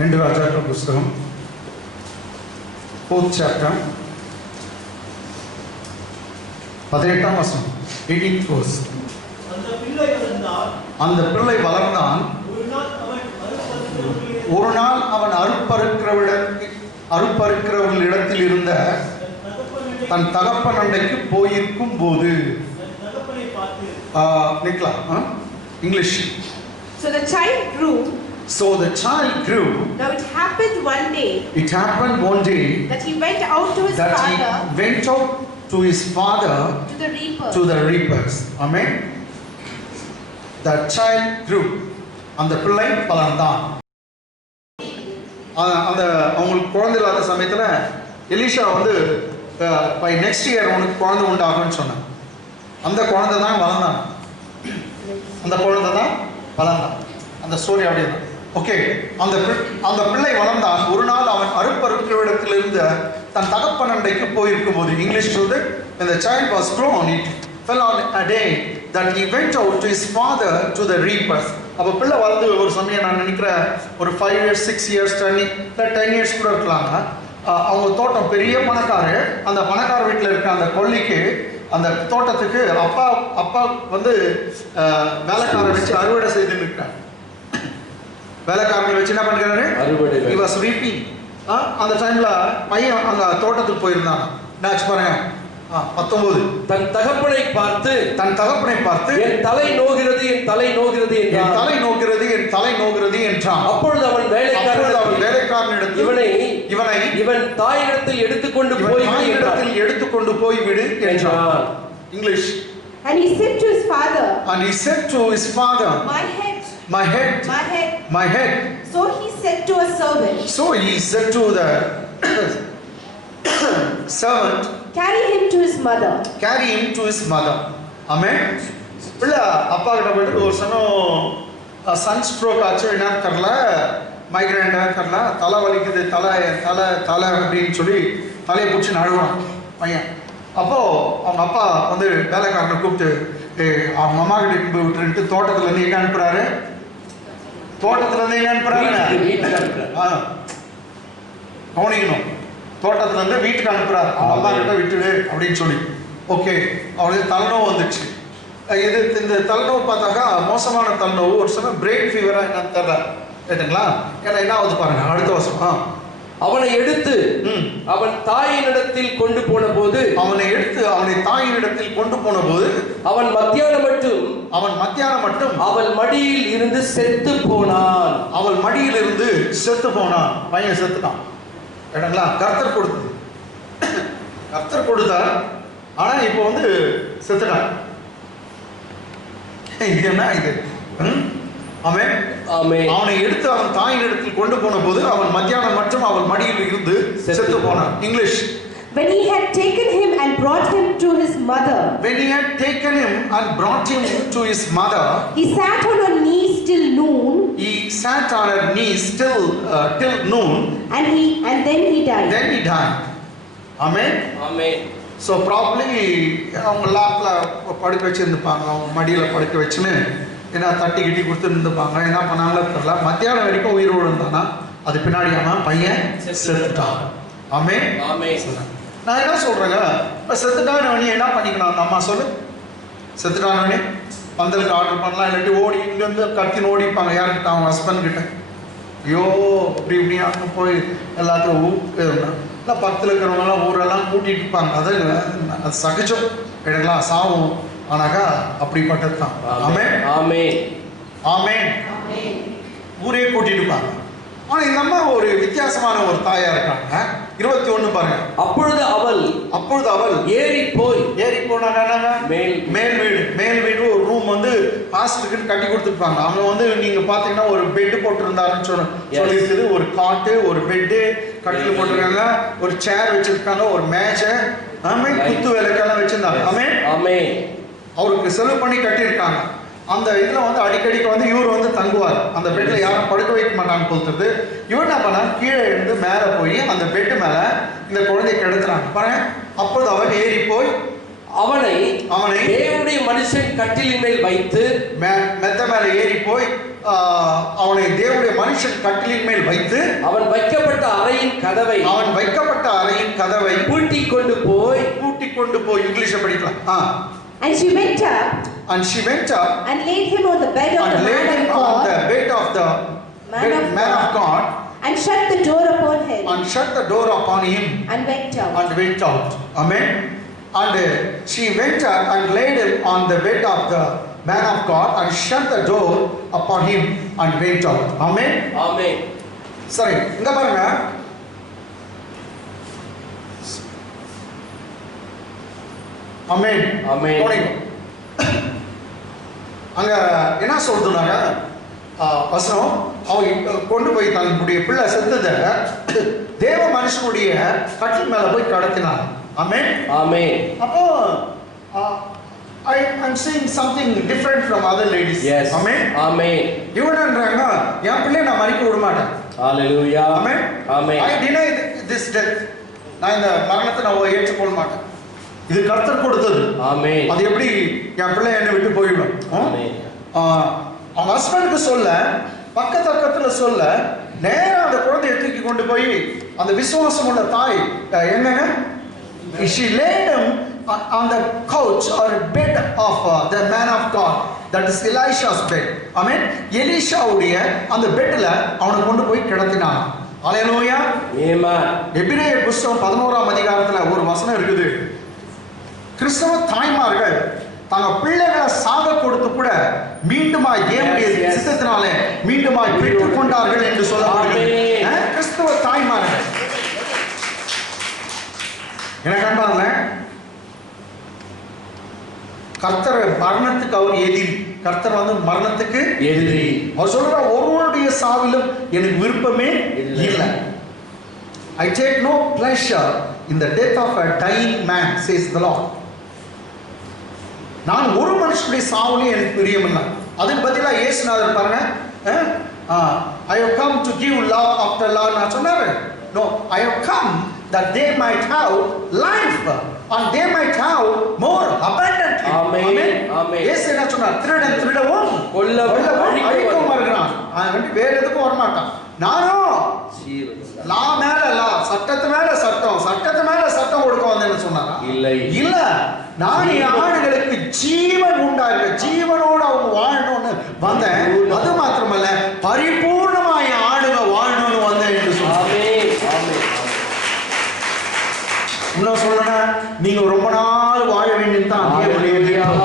ரெண்டு ராஜாக்கள் புஸ்தகம் 4th chapter 18ஆம் வசனம் 18th verse. அந்த பிள்ளை வளர்ந்தான், ஒரு நாள் அவன் அறுப்பறுக்கிறவர்களிடத்தில் இருந்த தன் தகப்பன் அண்டைக்கு போயிருக்கும் போது English. So the child grew. Now it happened one day. That he went out to his father. To the reapers. Amen. The child grew. அந்த பிள்ளை வளர்ந்தான். அந்த அவங்களுக்கு குழந்தை இல்லாத சமயத்துல எலிஷா வந்து by next year உனக்கு குழந்தை உண்டாகும்னு சொன்னான். அந்த குழந்தை தான் வளர்ந்தான். அந்த ஸ்டோரி அப்படியே. ஓகே, அந்த பிள்ளை வளர்ந்தான். ஒரு நாள் அவன் அறுப்பறுக்கிறவிடத்தில் இருந்த தன் தகப்பன் அண்டைக்கு போயிருக்கும் போது, இங்கிலீஷ் சொல்லுது, when the child was grown, it fell on a day that he went out to his father to the reapers. அப்போ பிள்ளை வளர்ந்து ஒரு சமயம் நான் நினைக்கிறேன் ஒரு 5 years 6 years 10 years கூட இருக்கலாங்க. அவங்க தோட்டம் பெரிய பணக்காரர். அந்த பணக்கார வீட்டில் இருக்க அந்த கொல்லிக்கு அந்த தோட்டத்துக்கு அப்பா வந்து வேலைக்காரர் வச்சு அறுவடை செய்து நிற்கிறார். வேலைக்காரர்கள் வச்சு என்ன பண்ணுறாரு? he was reaping. அந்த டைம்ல பையன் அங்க தோட்டத்துக்கு போயிருந்தான். நான் பாருங்க 19. தன் தகப்பனை பார்த்து என் தலை நோகிறது என்றான். அப்பொழுது அவன் வேலைக்காரனிடத்தில் இவன் தாயிடத்தில் எடுத்துக்கொண்டு போய்விடு என்றான். English. And he said to his father, my head. So he said to the servant, carry him to his mother. Amen. பிள்ளை அப்பா கிட்ட போயிட்டு ஒரு சமயம் சன் ஸ்ட்ரோக் ஆச்சு, என்ன தெரியல, மைக்ரேன் தெரியல, தலை வலிக்குது, தலை அப்படின்னு சொல்லி தலையை பிடிச்சி அழுவான் பையன். அப்போ அவங்க அப்பா வந்து வேலைக்காரனை கூப்பிட்டு அவங்க அம்மா கிட்ட போய் விட்டுருட்டு தோட்டத்துல இருந்து எங்க அனுப்புறாரு? கவனிக்கணும். தோட்டத்துல இருந்து வீட்டுக்கு அனுப்புறாரு. அவங்க அம்மா கிட்ட விட்டுடு அப்படின்னு சொல்லி. ஓகே, அவனுக்கு தலைநோவு வந்துச்சு. இந்த தலைநோவு பார்த்தாக்கா மோசமான தலைநோவு. ஒரு சமயம் பிரெயின் ஃபீவரா என்னன்னு தெரியல, கேட்டுங்களா? ஏன்னா என்ன ஆகுது பாருங்க அடுத்த வருஷம். அவனை எடுத்து அவன் தாயினிடத்தில் கொண்டு போன போது அவன் மத்தியானம் மட்டும் அவள் மடியில் இருந்து செத்து போனான். பையன் செத்துட்டான். கேட்டுங்களா? கர்த்தர் கொடுத்தார். ஆனா இப்போ வந்து செத்துட்டான். இது என்ன இது? அவனை எடுத்து அவன் தாயின் இடத்தில் கொண்டு போன போது அவன் மத்தியானம் மற்றும் அவள் மடியில் இருந்து செத்து போனான். English. When he had taken him and brought him to his mother, he sat on her knees till noon. And then he died. Amen. So probably அவங்க லாப்ல படுக்க வச்சிருந்துப்பாங்க, அவங்க மடியில படுக்க வச்சுன்னு ஏன்னா தட்டி கிட்டி கொடுத்து இருந்துப்பாங்க. என்ன பண்ணாங்களோ தெரியல. மத்தியானம் வரைக்கும் உயிரோடு இருந்தானா, அது பின்னாடி அவன் பையன் செத்துட்டான். ஆமென். நான் என்ன சொல்றேங்க, செத்துட்டானவனே என்ன பண்ணிக்கலாம்? அந்த அம்மா சொல்லு, செத்துட்டானவனே பந்தலுக்கு ஆர்டர் பண்ணலாம், இல்லாட்டி ஓடி இங்கேருந்து கத்தின்னு ஓடிப்பாங்க. யாருக்கிட்ட? அவங்க ஹஸ்பண்ட் கிட்ட. ஐயோ இப்படி அங்கே போய் எல்லாத்தையும் இல்லை, பக்கத்தில் இருக்கிறவங்கலாம் ஊரெல்லாம் கூட்டிகிட்டு இருப்பாங்க. அது சகஜம் எடுக்கலாம், சாவும். ஆனாக்கா அப்படிப்பட்டது தான். ஆமென். ஊரே கூட்டிட்டு இருப்பாங்க. ஆனா இந்த அம்மா ஒரு வித்தியாசமான ஒரு தாயா இருக்காங்க. 21 பாருங்க. அப்பொழுது அவள் ஏறி போனாங்க. மேல் வீடு ஒரு ரூம் வந்து பாஸ்டருக்கு கட்டி கொடுத்துருப்பாங்க. அவங்க வந்து நீங்க பாத்தீங்கன்னா ஒரு பெட் போட்டிருந்தாருன்னு சொல்லியிருக்குது. ஒரு காட்டு, ஒரு பெட்டு கட்டில் போட்டிருக்காங்க, ஒரு சேர் வச்சிருக்காங்க, ஒரு மேஜை, குத்து விளக்கெல்லாம் வச்சிருந்தாங்க. ஆமென். அவருக்கு செலவு பண்ணி கட்டியிருக்காங்க. அந்த இதில் வந்து அடிக்கடிக்கு வந்து இவர் வந்து தங்குவார். அந்த பெட்டில் யாரும் படுக்க வைக்க மாட்டாங்க போகிறது. இவர் என்ன பண்ணார்? கீழே இருந்து மேலே போய் அந்த பெட்டு மேலே இந்த குழந்தைய கிடத்துறாங்க பாருங்க. அப்போது அவன் ஏறி போய் அவனை அவனை தேவனுடைய மனுஷன் கட்டிலின் மேல் வைத்து மெத்த மேல ஏறி போய் அவனை தேவனுடைய மனுஷன் கட்டிலின் மேல் வைத்து அவன் வைக்கப்பட்ட அறையின் கதவை பூட்டி கொண்டு போய் இங்கிலீஷ் படிக்கலாம். And she went up and laid him on the bed of the man of God and shut the door upon him and went out. Amen. And she went up and laid him on the bed of the man of God and shut the door upon him and went out. Amen. Amen. சரி, இங்க பாருங்க. Amen. Amen. அங்க என்ன சொல்றாங்க? வசனம் அவன் கொண்டு போய் தன்னுடைய பிள்ளை செத்தத தேவ மனுஷனுடைய கட்டில் மேல போய் கடத்தினான். ஆமென். ஆமென். அப்போ I'm seeing something different from other ladies. Yes. Amen. Amen. இவனன்றாங்க என் பிள்ளை நான் மரிக்க விட மாட்டேன். Hallelujah. Amen. Amen. I deny this death. நான் இந்த மரணத்தை நான் ஏற்றுக்கொள்ள மாட்டேன். இது கர்த்தர் கொடுத்தது. ஆமென். அது எப்படி என் பிள்ளை என்னை விட்டு போயிடும்? ஆமென். அவன் ஹஸ்பண்டுக்கு சொல்ல பக்கத்துல சொல்ல நேரா அந்த குழந்தையை தூக்கி கொண்டு போய் அந்த விசுவாசம் உள்ள தாய் என்னங்க she laid him on the couch or bed of the man of God, that is Elisha's bed. Amen. எலிஷாவுடைய அந்த பெட்ல அவனை கொண்டு போய் கிடத்தினான். ஹalleluya. ஆமென். எபிரேயர் புத்தகம் 11ஆம் அதிகாரத்துல ஒரு வசனம் இருக்குது. கிறிஸ்தவ தாய்மார்கள் தங்க பிள்ளைகளை சாக கொடுத்து கூட மீண்டுமாய் தேவனுடைய சித்தத்தினாலே மீண்டுமாய் பெற்றுக் கொண்டார்கள் என்று சொல்லப்படுகிறது. கிறிஸ்தவ தாய்மார்கள் எனக்கு அன்பார்ல கர்த்தர் மரணத்துக்கு அவர் எதிரி. கர்த்தர் மரணத்துக்கு எதிரி. அவர் சொல்ற ஒருவருடைய சாவிலும் எனக்கு விருப்பமே இல்லை. I take no pleasure in the death of a dying man, says the Lord. நான் ஒரு மனுஷனுடைய சாவுலையும் எனக்கு பிரியமில்லை. அதுக்கு பதிலா இயேசுநாதர் பாருங்க, I have come to give law after law நான் சொன்னாரு. No, I have come that they might have life and they might have more abundantly. Amen. Amen. இயேசு என்ன சொன்னார்? திருடன் திருடவும் கொல்லவும் அழிக்கவும் வருகிறான். வேற எதுக்கும் வர மாட்டான். நானும் லா மேல லா, சட்டத்து மேல சட்டம், சட்டத்து மேல சட்டம் கொடுக்க வந்தேன்னு சொன்னாரா? இல்ல, நான் என் ஆடுகளுக்கு ஜீவன் உண்டாயிருக்க, ஜீவனோடு அவங்க வாழணும்னு வந்தேன். அது மாத்திரமல்ல பரிபூர்ணமா என் ஆடுங்க வாழணும்னு வந்தேன் என்று சொன்னார். இன்னும் சொல்லணும், நீங்க ரொம்ப நாள் வாழ வேண்டியது தான் தேவனுடைய திட்டம்.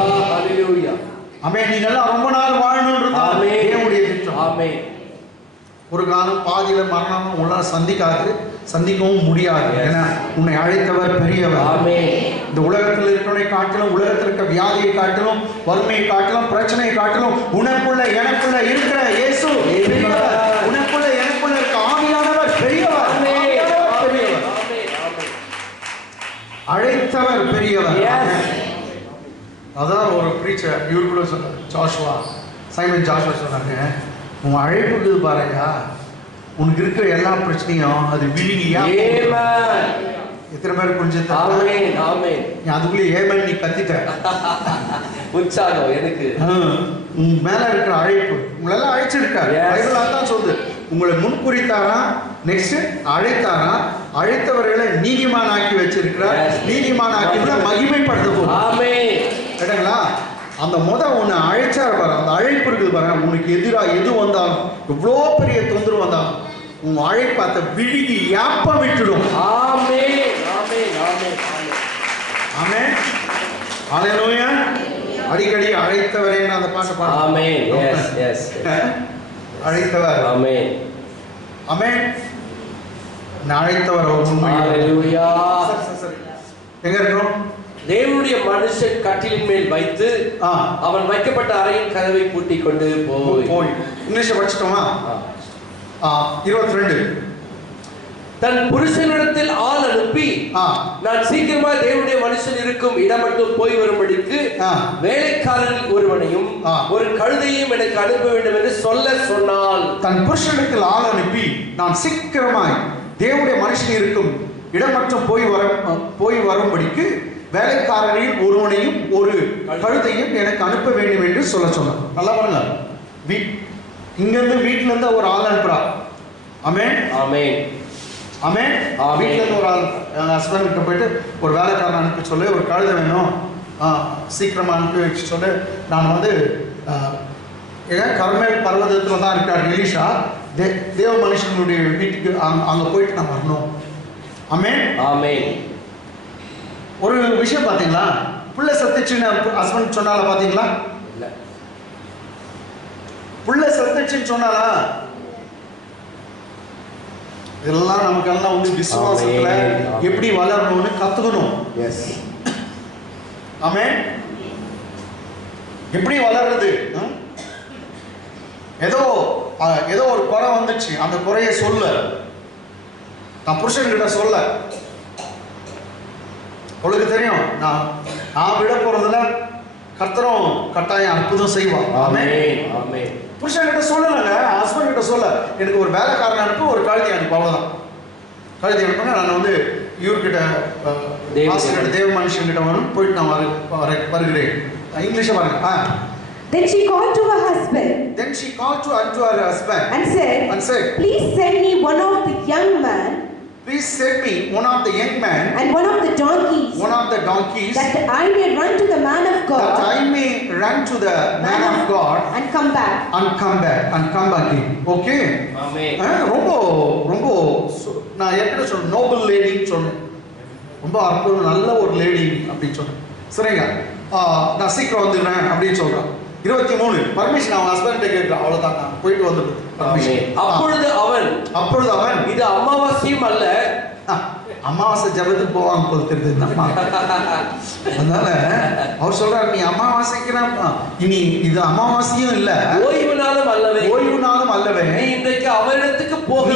ஆமென். நீங்க எல்லாம் ரொம்ப நாள் வாழணும்ன்றது தான் தேவனுடைய திட்டம். ஆமென். ஒரு காலம் பாதியில மரணம் உங்களால் சந்திக்கவும் முடியாது. ஏன்னா உன்னை அழைத்தவர் பெரியவர். ஆமென். இந்த உலகத்தில் இருக்கிறவனை காட்டிலும், உலகத்தில் இருக்க வியாதியை காட்டிலும், வறுமையை காட்டிலும், பிரச்சனையை காட்டிலும் உனக்குள்ள எனக்குள்ள இருக்கிற இயேசு பெரியவர். உனக்குள்ள எனக்குள்ள இருக்க ஆவியானவர் பெரியவர். அழைத்தவர் பெரியவர். அதான் ஒரு பிரீச்சர் இவர் கூட சொன்னார், ஜாஷுவா, சைமன் ஜாஷுவா சொன்னாங்க, உன் அழைப்புக்கு பாருங்க, உனக்கு இருக்கிற எல்லா பிரச்சனையும் அது விழுங்கியா. எத்தனை பேர் புரிஞ்சது? அதுக்குள்ளே ஏமன் நீ கத்திட்ட உற்சாகம் எனக்கு. உன் மேல இருக்கிற அழைப்பு உங்களெல்லாம் அழைச்சிருக்காரு. பைபிள் அதான் சொல்லுது, உங்களை முன்குறித்தாரா, நெக்ஸ்ட் அழைத்தாரா, அழைத்தவர்களை நீதிமான் ஆக்கி வச்சிருக்கிறார். நீதிமான் ஆக்கி மகிமைப்படுத்த போறீங்களா? அந்த உன்னை அழைச்சாரு பாரு, அந்த அழைப்பு இருக்குது பாரு. உனக்கு எதிராக எது வந்தாலும், எவ்வளோ பெரிய தொந்தரவு வந்தாலும் உன் அழைப்பு அந்த விழுகி யாப்ப விட்டுடும். ஹல்லேலூயா. அடிக்கடி அழைத்தவரே அந்த பாட்டு பாடு. அழைத்தவர். ஆமென். ஆமென். அழைத்தவர் அவர் உண்மை. ஹல்லேலூயா. எங்க இருக்கோம்? தேவனுடைய மனுஷன் கட்டிலின் மேல் வைத்து அவன் வைக்கப்பட்ட அறையின் கதவை பூட்டி கொண்டு போய். இங்கிலீஷ் படிச்சிட்டோமா? 22. தன் புருஷனிடத்தில் ஆள் அனுப்பி நான் சீக்கிரமா தேவனுடைய மனுஷன் இருக்கும் இடம் மட்டும் போய் வரும்படிக்கு வேலைக்காரர்கள் ஒருவனையும் ஒரு கழுதையும் எனக்கு அனுப்ப வேண்டும் என்று சொன்னாள். தன் புருஷனிடத்தில் ஆள் அனுப்பி நான் சீக்கிரமாய் தேவனுடைய மனுஷன் இருக்கும் இடம் மட்டும் போய் வரும்படிக்கு வேலைக்காரரில் ஒருவனையும் ஒரு கழுதையும் எனக்கு அனுப்ப வேண்டும் என்று சொல்ல சொன்னார். நல்லா பாருங்க, இங்கிருந்து வீட்டுல இருந்து ஒரு ஆள் அனுப்புறா. ஆமென் ஆமென் ஆமென். வீட்டுல இருந்து ஒரு ஆள் ஹஸ்பண்ட் கிட்ட போயிட்டு ஒரு வேலைக்காரன் அனுப்பி சொல்லு, ஒரு கழுதை வேணும், சீக்கிரமா அனுப்பி வச்சு சொல்லு. நான் வந்து கர்மேல் பர்வதத்துல தான் இருக்கார் எலிஷா, தேவ மனுஷனுடைய வீட்டுக்கு அங்க போயிட்டு நான் வரணும். ஆமென் ஆமென். ஒரு விஷயம் பாத்தீங்களா, புள்ள சத்துச்சுன்னு ஹஸ்பண்ட் சொன்னால பாத்தீங்களா? இல்ல, புள்ள சத்துச்சுன்னு சொன்னாலா? இதெல்லாம் நமக்கெல்லாம் வந்து விசுவாசத்துல எப்படி வளரணும்னு கத்துக்கணும். எஸ். ஆமென். எப்படி வளர்றது? ஏதோ ஒரு குறை வந்துச்சு, அந்த குறைய சொல்ல, நான் புருஷன்கிட்ட சொல்ல, உங்களுக்கு தெரியும் நான் விட போறதுல கர்த்தரும் கட்டாயம் அற்புதம் செய்வான். ஆமென் ஆமென். புருஷன் கிட்ட சொல்லலங்க, ஹஸ்பண்ட் கிட்ட சொல்ல, எனக்கு ஒரு வேலைக்காரன் அனுப்பு, ஒரு கழுதி அனுப்பு, அவ்வளவுதான். கழுதி அனுப்புங்க, நான் வந்து இவர்கிட்ட தேவ மனுஷன் கிட்ட வரணும், போயிட்டு நான் வருகிறேன். இங்கிலீஷ் பாருங்க. Then she called to her husband. Unto her husband and said, please send me one of the young men. Please send me one of the young men. And one of the donkeys. That I may run to the man of God. And come back. And come again. Okay. Amen. ரொம்ப நான் எப்படி சொல்றேன், Nobel லேடின்னு சொன்னேன். ரொம்ப அற்புதம், நல்ல ஒரு lady அப்படின்னு சொன்னேன். சரிங்க, நான் சீக்கிரம் வந்துடுறேன் அப்படின்னு சொல்றேன். 23 பர்மிஷன் அவன் ஹஸ்பண்ட் கேட்கிறான், அவ்வளவுதான், நான் போயிட்டு வந்துடுறேன். அப்பொழுது அவன் இது அமாவாசையும் அல்ல, அமாவாசை ஜபத்துக்கு போவாங்க போல தெரியுது. அதனால அவர் சொல்றாரு, நீ அமாவாசைக்கு இனி இது அமாவாசையும் இல்ல, ஓய்வு நாளும் அல்லவே, நீ இன்றைக்கு அவரிடத்துக்கு போக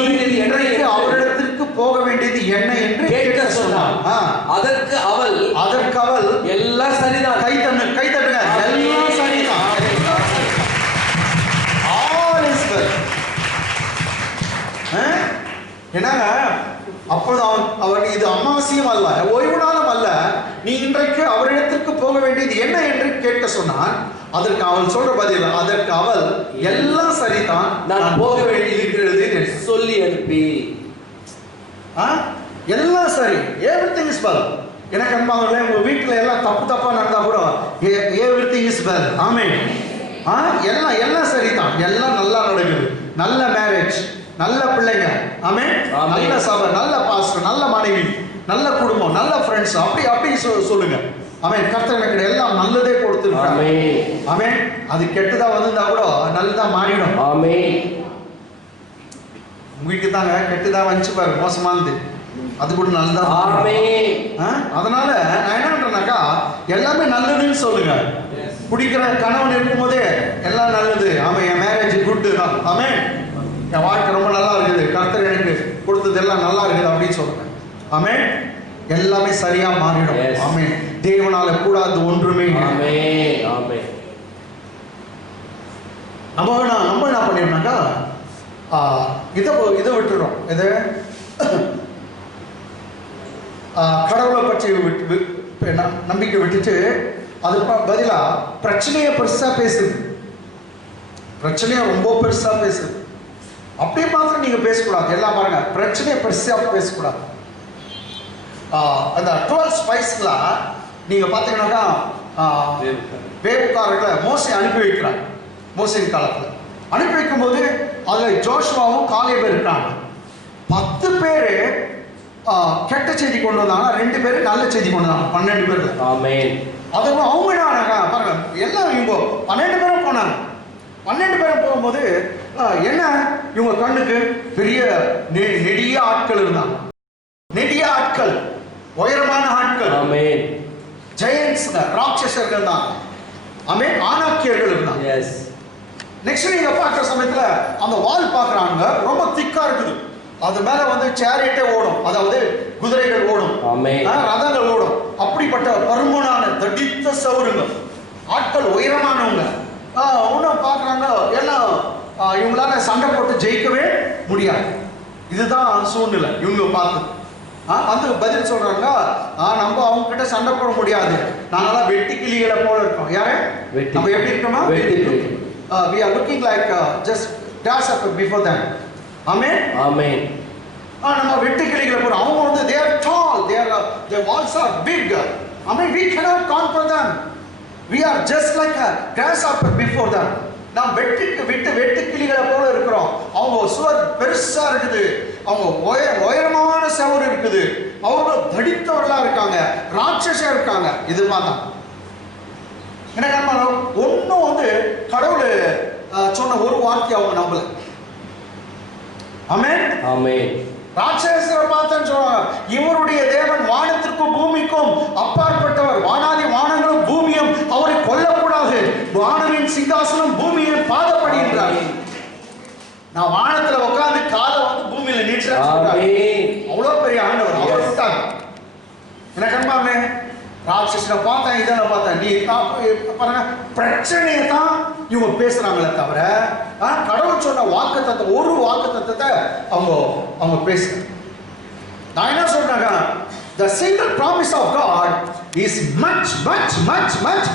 வேண்டியது என்ன என்று கேட்க சொன்னான். அதற்கு அவள் எல்லாம் சரிதான், கை தட்டுங்க, எல்லாம் சரிதான், ஆல் இஸ் வெல். என்னங்க, அப்பொழுது அவர் இது அமாவாசையும் அல்ல, ஓய்வு நாளும் அல்ல, நீ இன்றைக்கு அவரிடத்திற்கு போக வேண்டியது என்ன என்று கேட்க சொன்னான். அதற்கு அவள் சொல்ற பதில், அதற்கு அவள் எல்லாம் சரிதான், நான் போக வேண்டியிருக்கிறது என்று சொல்லி அனுப்பி. எல்லாம் சரி, எவ்ரிதிங் இஸ் வெல். எனக்கு அன்பானவர்களே, உங்க வீட்டுல எல்லாம் தப்பா நடந்தா கூட எவ்ரிதிங் இஸ் வெல். ஆமென். எல்லாம் சரிதான், எல்லாம் நல்லா நடக்குது, நல்ல மேரேஜ், நல்ல பிள்ளைங்க. ஆமென். நல்ல சபை, நல்ல பாஸ்டர், நல்ல மனைவி, நல்ல குடும்பம், நல்ல ஃப்ரெண்ட்ஸ், அப்படி சொல்லுங்க. ஆமென். கர்த்தர் எனக்கு எல்லாம் நல்லதே கொடுத்திருக்கார். ஆமென். அது கெட்டதா வந்திருந்தா கூட நல்லதா மாறிடும். ஆமென். உங்களுக்கு தாங்க கெட்டதா வந்துச்சு பாரு, மோசமானது, அது கூட நல்லதா. ஆமென். அதனால நான் என்ன பண்றேன்னாக்கா, எல்லாமே நல்லதுன்னு சொல்லுங்க. குடிக்கிற கணவன் இருக்கும்போதே எல்லாம் நல்லது. ஆமா, என் மேரேஜ் குட் தான். ஆமென். என் வாழ்க்கை ரொம்ப நல்லா இருக்குது, கர்த்தர் எனக்கு கொடுத்தது எல்லாம் நல்லா இருக்குது அப்படின்னு சொல்றேன். ஆமென். எல்லாமே சரியா மாறிடும். ஆமென். தேவனால கூடாது ஒன்றுமே. ஆமென் ஆமென். நம்ம என்ன பண்ணிருந்தாக்கா, இதை விட்டுறோம். இது கடவுளை பற்றி நம்பிக்கை விட்டுட்டு அது பதிலா பிரச்சனையை பெருசா பேசுது, பிரச்சனையை ரொம்ப பெருசா பேசுது. அப்படியே மாத்திரம் நீங்க பேசக்கூடாது. எல்லாம் பாருங்க, பிரச்சனையை பெருசா பேசக்கூடாது. அந்த 12 ஸ்பைஸ்ல நீங்க பாத்தீங்கன்னாக்கா, வேவுக்காரர்களை மோசே அனுப்பி வைக்கிறாங்க. மோசேயின் காலத்துல அனுப்பி வைக்கும் போது அதுல ஜோஷுவாவும் காலேபும் இருக்காங்க. 10 பேரு கெட்ட செய்தி கொண்டு வந்தாங்க, 2 பேரு நல்ல செய்தி கொண்டு வந்தாங்க. 12 பேர்ல. ஆமென். அதுவும் அவங்க பாருங்க, எல்லாம் இவங்க 12 பேரும் போனாங்க. 12 பேரும் போகும்போது என்ன, இவங்க கண்ணுக்கு பெரிய நெடிய ஆட்கள் இருந்தாங்க. நெடிய ஆட்கள், உயரமான ஆட்கள். ஆமென். ஜெயன்ட்ஸ், ராட்சசர்கள் தான். ஆமென். ஆனாக்கியர்கள் இருந்தாங்க. எஸ். நெக்ஸ்ட் நீங்க பார்க்குற சமயத்துல அந்த வால் பார்க்குறாங்க, ரொம்ப திக்கா இருக்குது. அது மேல வந்து சேரியட்டே ஓடும், அதாவது குதிரைகள் ஓடும், ரதங்கள் ஓடும். அப்படிப்பட்ட பருமனான தடித்த சவுருங்க, ஆட்கள் உயரமானவங்க. ஒன்றும் பார்க்குறாங்க, எல்லாம் இவங்களால சண்டை போட்டு ஜெயிக்கவே முடியாது. இதுதான் சூழ்நிலை இவங்க பார்த்து. வந்து பதில் சொல்றாங்க, நம்ம அவங்க கிட்ட சண்டை போட முடியாது, நாங்கெல்லாம் வெட்டி கிளிகளை போல இருக்கோம். யாரு நம்ம எப்படி இருக்கோமா? we are looking like just grasshopper before them. Amen. Amen. நம்ம வெட்டி கிளிகளை போல. அவங்க வந்து they are tall, their walls are big. I mean we cannot conquer them. We are just like a grasshopper before them. நாம் வெட்டு கிளிகளை போல இருக்கிறோம். அவங்க சுவர் பெருசா இருக்குது, அவங்க உயரமான சுவர் இருக்குது, அவங்க தடித்தவர்களா இருக்காங்க, ராட்சசா இருக்காங்க. இது தான் என்ன ஒன்னும் வந்து கடவுள் சொன்ன ஒரு வார்த்தை அவங்க நம்பல. ஆமென். ஆமென். ராட்சசரை பார்த்தேன்னு சொல்றாங்க. இவருடைய தேவன் வானத்திற்கும் பூமிக்கும் அப்பாற்பட்டவர், வானாதி வானங்களும் பூமியும் அவரை கொல்லக்கூடாது, வானவின் சிங்காசனம் பூமியின் பாதப்படி என்றார். நான் வானத்துல உட்கார்ந்து காலை வந்து பூமியில நீட்டுறேன். அவ்வளவு பெரிய ஆண்டவர், அவரை விட்டாங்க. எனக்கு அன்பாமே, ராட்சசனை பார்த்தேன், இதை பார்த்தேன், நீ பாருங்க பிரச்சனையை தான் இவங்க பேசுறாங்களே தவிர கடவுள் சொன்ன வாக்குத்தத்தத்தை, ஒரு வாக்குத்தத்தத்தை அவங்க பேசுறாங்க. நான் என்ன சொல்றாங்க, the single promise of God is much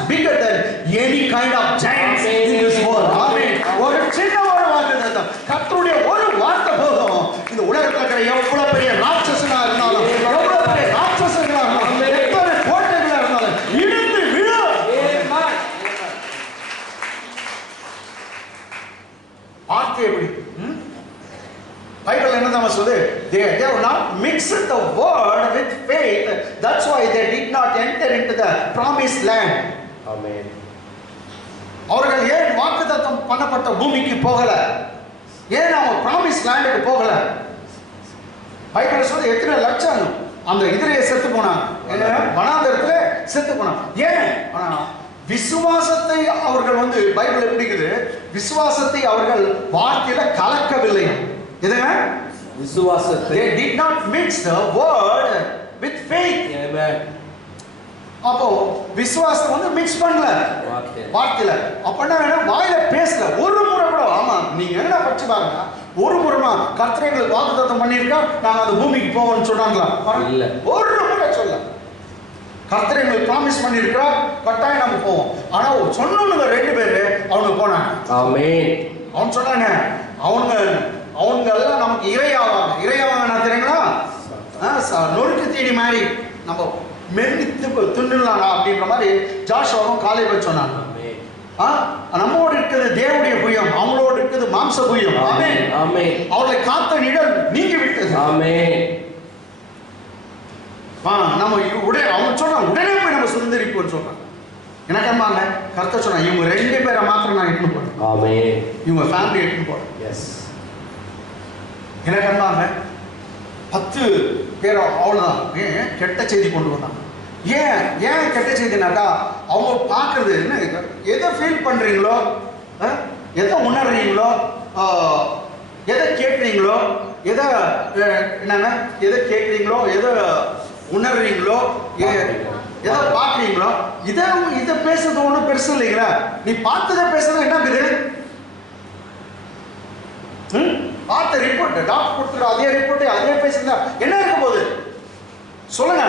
bigger than any kind of giants in this world. Amen. ஒரு சின்ன ஒரு வாக்குத்தத்தம், கர்த்தருடைய ஒரு வார்த்தை போதும் இந்த உலகத்துல இருக்கிற எவ்வளவு பெரிய ராட்சசனா இருந்தாலும், எவ்வளவு பெரிய ராட்சசங்களா இருந்தாலும், எத்தனை கோட்டைகளா இருந்தாலும் இடிந்து விழும். வார்த்தை எப்படி பைபிள் என்ன தான் சொல்லுது? they have not mixed the word with faith, that's why they did not enter into the promised land. Amen. அவர்கள் ஏன் வாக்குத்தத்தம் பண்ணப்பட்ட பூமிக்கு போகல? ஏன் அவங்க ப்ராமிஸ் லேண்டுக்கு போகல? பைபிள் சொல்லுது எத்தனை லட்சம் அந்த இதிலே செத்து போனாங்க, வனாந்தரத்துல செத்து போனாங்க. ஏன்? விசுவாசத்தை அவர்கள் வந்து பைபிள் எப்படிக்குது, விசுவாசத்தை அவர்கள் வார்த்தையில கலக்கவில்லை. எதுங்க? விசுவாசத்தை. They did not mix the word with faith. Amen. அப்போ விசுவாசம் வந்து மிக்ஸ் பண்ணல வார்த்தையில. அப்பனா வேணும் வாயில பேசல ஒரு முறை கூட. ஆமா, நீங்க என்ன படிச்சு பாருங்க, ஒரு முறைமா கர்த்தர் எங்களுக்கு வாக்குத்தத்தம் பண்ணியிருக்கா நாங்க அந்த பூமிக்கு போவோம்னு சொன்னாங்களா? இல்ல, ஒரு முறை சொல்ல. கர்த்தர் எங்களுக்கு ப்ராமிஸ் பண்ணியிருக்கா கட்டாயம் நம்ம போவோம். ஆனா சொன்னவங்க ரெண்டு பேரு அவங்க போனாங்க. ஆமென். அவன் சொன்னாங்க அவங்க எல்லாம் நமக்கு இறையாவாங்க. இறையாவாங்க தெரியுங்களா? நொறுக்கு தீனி மாதிரி நம்ம மென்னு தின்னுலாம் அப்படின்ற மாதிரி ஜாஷுவாவும் காலேபும் சொன்னாங்க. நம்மோடு இருக்கிறது தேவனுடைய புயம், அவங்களோடு இருக்கிறது மாம்ச புயம். ஆமென். ஆமென். அவர்களை காத்த நிழல் நீங்கி விட்டது. ஆமென். நம்ம அவங்க சொல்றாங்க உடனே போய் நம்ம சுதந்திரிப்போம்னு சொல்றாங்க. எனக்கு அம்மாங்க கர்த்தர் சொன்னாங்க இவங்க ரெண்டு பேரை மாத்திரம் நான் எட்டுன்னு போறேன். ஆமென். இவங்க ஃபேமிலி எட்டுன்னு போறேன். எஸ். எனக்கு அம்மாங்க 10 பேர் அவ்வளோதான். ஏன் கெட்ட செய்தி கொண்டு வந்தாங்க. ஏன் கெட்ட செய்தினாக்கா அவங்க பார்க்கறது என்ன, எதை ஃபீல் பண்ணுறீங்களோ, எதை உணர்றீங்களோ, எதை கேட்குறீங்களோ, எதை என்னென்ன எதை கேட்குறீங்களோ, எதை உணர்றீங்களோ, எதை பார்க்குறீங்களோ, இதை பேசுறது ஒன்றும் பெருசு இல்லைங்களா? நீ பார்த்ததை பேசுறது என்ன இருக்குது? பார்த்த ரிப்போர்ட் டாக்டர் கொடுத்துரு, அதே ரிப்போர்ட் அதே பேசுறா என்ன இருக்க போகுது சொல்லுங்க.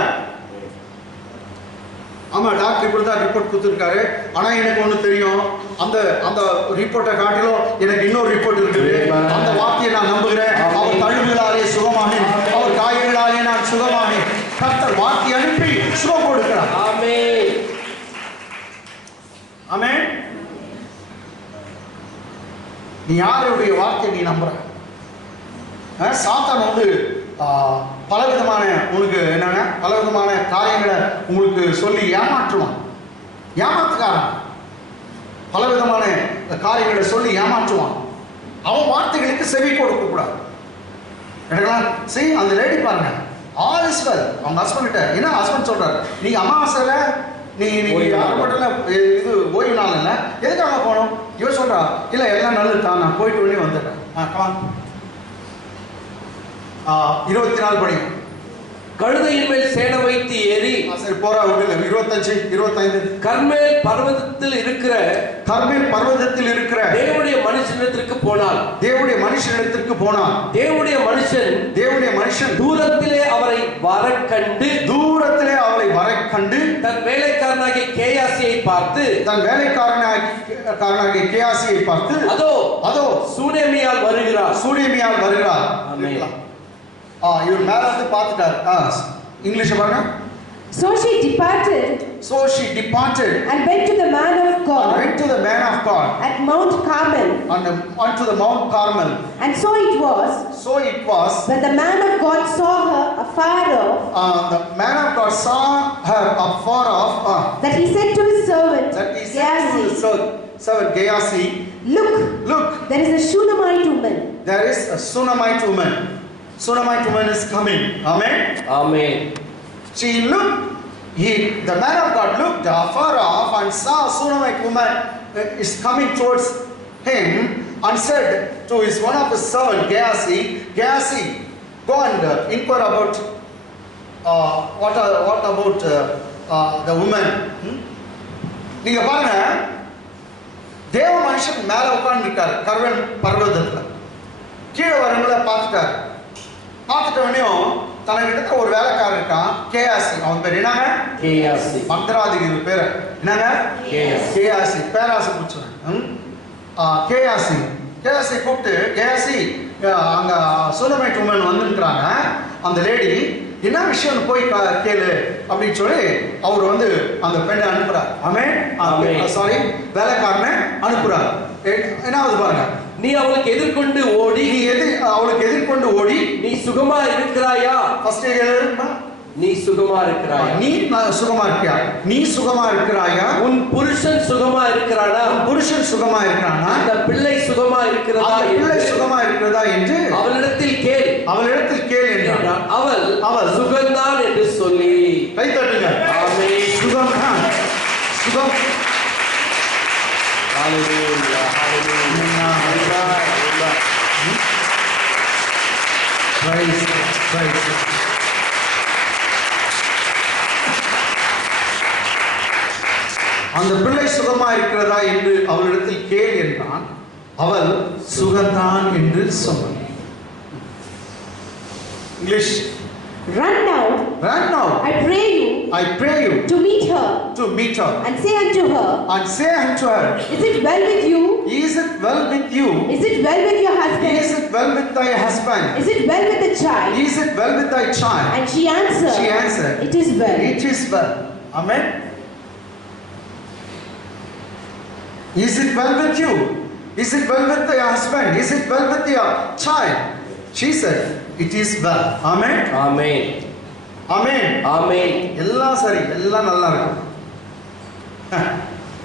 ஆமா, டாக்டர் இப்படி தான் ரிப்போர்ட் கொடுத்துருக்காரு. ஆனா எனக்கு ஒண்ணு தெரியும், அந்த ரிப்போர்ட்டை காட்டிலும் எனக்கு இன்னொரு ரிப்போர்ட் இருக்குது. அந்த வார்த்தையை நான் நம்புகிறேன். அவர் தழுவுகளாலே சுகமானேன், அவர் காயங்களாலே நான் சுகமானேன். கர்த்தர் வார்த்தை அனுப்பி சுகம் கொடுக்கிறார். ஆமென். ஆமென். நீ யாருடைய வார்த்தையை நீ நம்புற? சாத்தான் வந்து பலவிதமான உங்களுக்கு என்னங்க பலவிதமான காரியங்களை உங்களுக்கு சொல்லி ஏமாற்றுவான். ஏமாத்துக்காரன் பலவிதமான காரியங்களை சொல்லி ஏமாற்றுவான். அவன் வார்த்தைகளுக்கு செவி கொடுக்க கூடாது. சரி, அந்த லேடி பாருங்க, ஆல் இஸ் வெல். அவங்க ஹஸ்பண்ட் கிட்ட என்ன ஹஸ்பண்ட் சொல்றாரு, நீங்க அமாவாசையில இது ஓய்வு நாள் இல்லை, எதுக்காக போகணும்? இவன் சொல்றா, இல்லை எல்லாம் நல்லது தான், நான் போயிட்டு உடனே வந்துடுறேன். 24 படி கழுதையின் மேல் சேண வைத்து ஏறி சரி போறா விடல 25 25 கர்மேல் பர்வதத்தில் இருக்கிற தேவனுடைய மனுஷனிடத்திற்கு போனாள். தேவனுடைய மனுஷனிடத்திற்கு போனான். தேவனுடைய மனுஷன் தூரத்திலே அவரை வரக் கண்டு தன் வேலைக்காரனாகிய கேயாசியை பார்த்து அதோ சூனேமியால் வருகிறார். இவர் மேல வந்து பார்த்துட்டார். இங்கிலீஷ் பாருங்க. So she departed and went to the man of God at Mount Carmel. Unto the Mount Carmel. And so it was when the man of God saw her afar off. The man of God saw her afar off. That he said to his servant Gehazi, Look, there is a Shunammite woman. There is a Shunammite woman. Shunammite woman is coming. Amen. She looked. The man of God looked afar off and saw a Shunammite woman is coming towards him and said to one of his servants, Gehazi, go and inquire about what about the woman. நீங்க பாருங்க, தேவ மனுஷன் மேல உட்கார்ந்து இருக்காரு கர்மேல் பர்வதத்துல. கீழே வரவங்கள பார்த்துட்டவனையும் தனக்கிட்ட ஒரு வேலைக்காரன் இருக்கான், கேயாசி. அவன் பேர் என்னங்க? கேயாசி. மந்திராதிகாரி பேர் என்னங்க? கேயாசி. பேராசி பிடிச்சவன். கேயாசி கூப்பிட்டு, கேயாசி அங்க சூனமைட் உமன் வந்துருக்கிறாங்க, அந்த லேடி என்ன விஷயம் போய் கேளு அப்படின்னு சொல்லி அவர் வந்து அந்த பெண்ணை அனுப்புறார். சாரி, வேலைக்காரனை அனுப்புறார். என்னாவது பாருங்க, நீ அவளுக்கு எதிர்கொண்டு ஓடி நீ சுகமா இருக்கிறாயா? ஃபர்ஸ்ட் நீ சுகமா இருக்கிறாயா? நீ சுகமா இருக்கிறாயா? உன் புருஷன் சுகமா இருக்கிறானா? அந்த பிள்ளை சுகமா இருக்கிறதா என்று அவளிடத்தில் கேள் என்றான். அவள் சுகம்தான் என்று சொல்லி கை தட்டுங்க. ஆமென். சுகம். ஹalleluya, ஹalleluya. Praise. அந்த பிள்ளை சுகமா இருக்கிறதா என்று அவளிடத்தில் கேள் என்றான். அவள் சுகந்தான் என்று சொன்னாள். English. Run now, I pray you to meet her and say unto her, is it well with you? Is it well with you? Is it well with your husband? Is it well with thy husband? Is it well with the child? Is it well with thy child? And she answered, it is well. Amen. Is it well with you? Is it well with thy husband? Is it well with your child? She said, it is well. Amen. எல்லாம் சரி, எல்லாம் நல்லா இருக்கும்.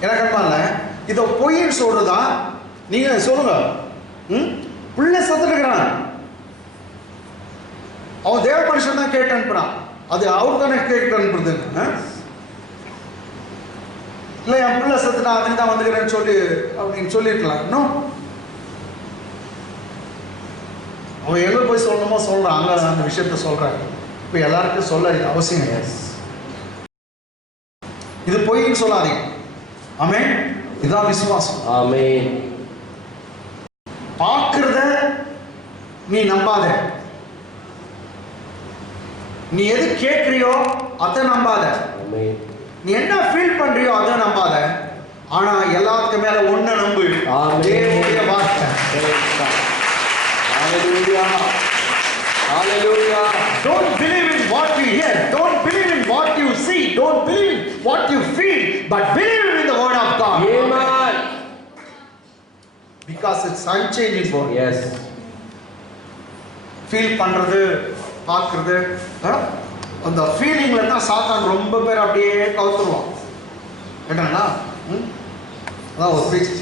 எனக்கு அன்பால இதை பொய்ன்னு சொல்றதா? நீங்க சொல்லுங்க. பிள்ளை சத்துக்கிறான், அவன் தேவ மனுஷன் தான் கேட்டு அனுப்புறான். அது அவர் தானே கேட்டு அனுப்புறது. இல்லை, என் பிள்ளை சத்துனா அதுக்கு தான் வந்துக்கிறேன்னு சொல்லி அப்படின்னு சொல்லியிருக்கலாம். இன்னும் அவன் எங்கே போய் சொல்லணுமோ சொல்கிறான், அங்கே அந்த விஷயத்த சொல்கிறாங்க. இப்போ எல்லாருக்கும் சொல்ல இது அவசியம் கிடையாது. இது பொய்ன்னு சொல்லாதீங்க. ஆமென். இதுதான் விசுவாசம். ஆமென். பார்க்கிறத நீ நம்பாத. நீ எது கேட்கிறியோ அதை நம்பாத. நீ என்ன ஃபீல் பண்றியோ அதை நம்பாத. ஆனா எல்லாத்துக்கும் மேல ஒண்ணு நம்பு, தேவனுடைய வார்த்தை. Hallelujah. Hallelujah. Don't believe in what you hear. Don't believe in what you see. Don't believe in what you feel. But believe in the word of God. Amen. Because it's unchanging for you. Yes. Feel பண்றது, பார்க்கறது, அந்த ஃபீலிங்ல தான் சாத்தான் ரொம்ப பேர் அப்படியே கவுத்துருவான். கேட்டாங்களா? அதான் ஒரு பேச்சு.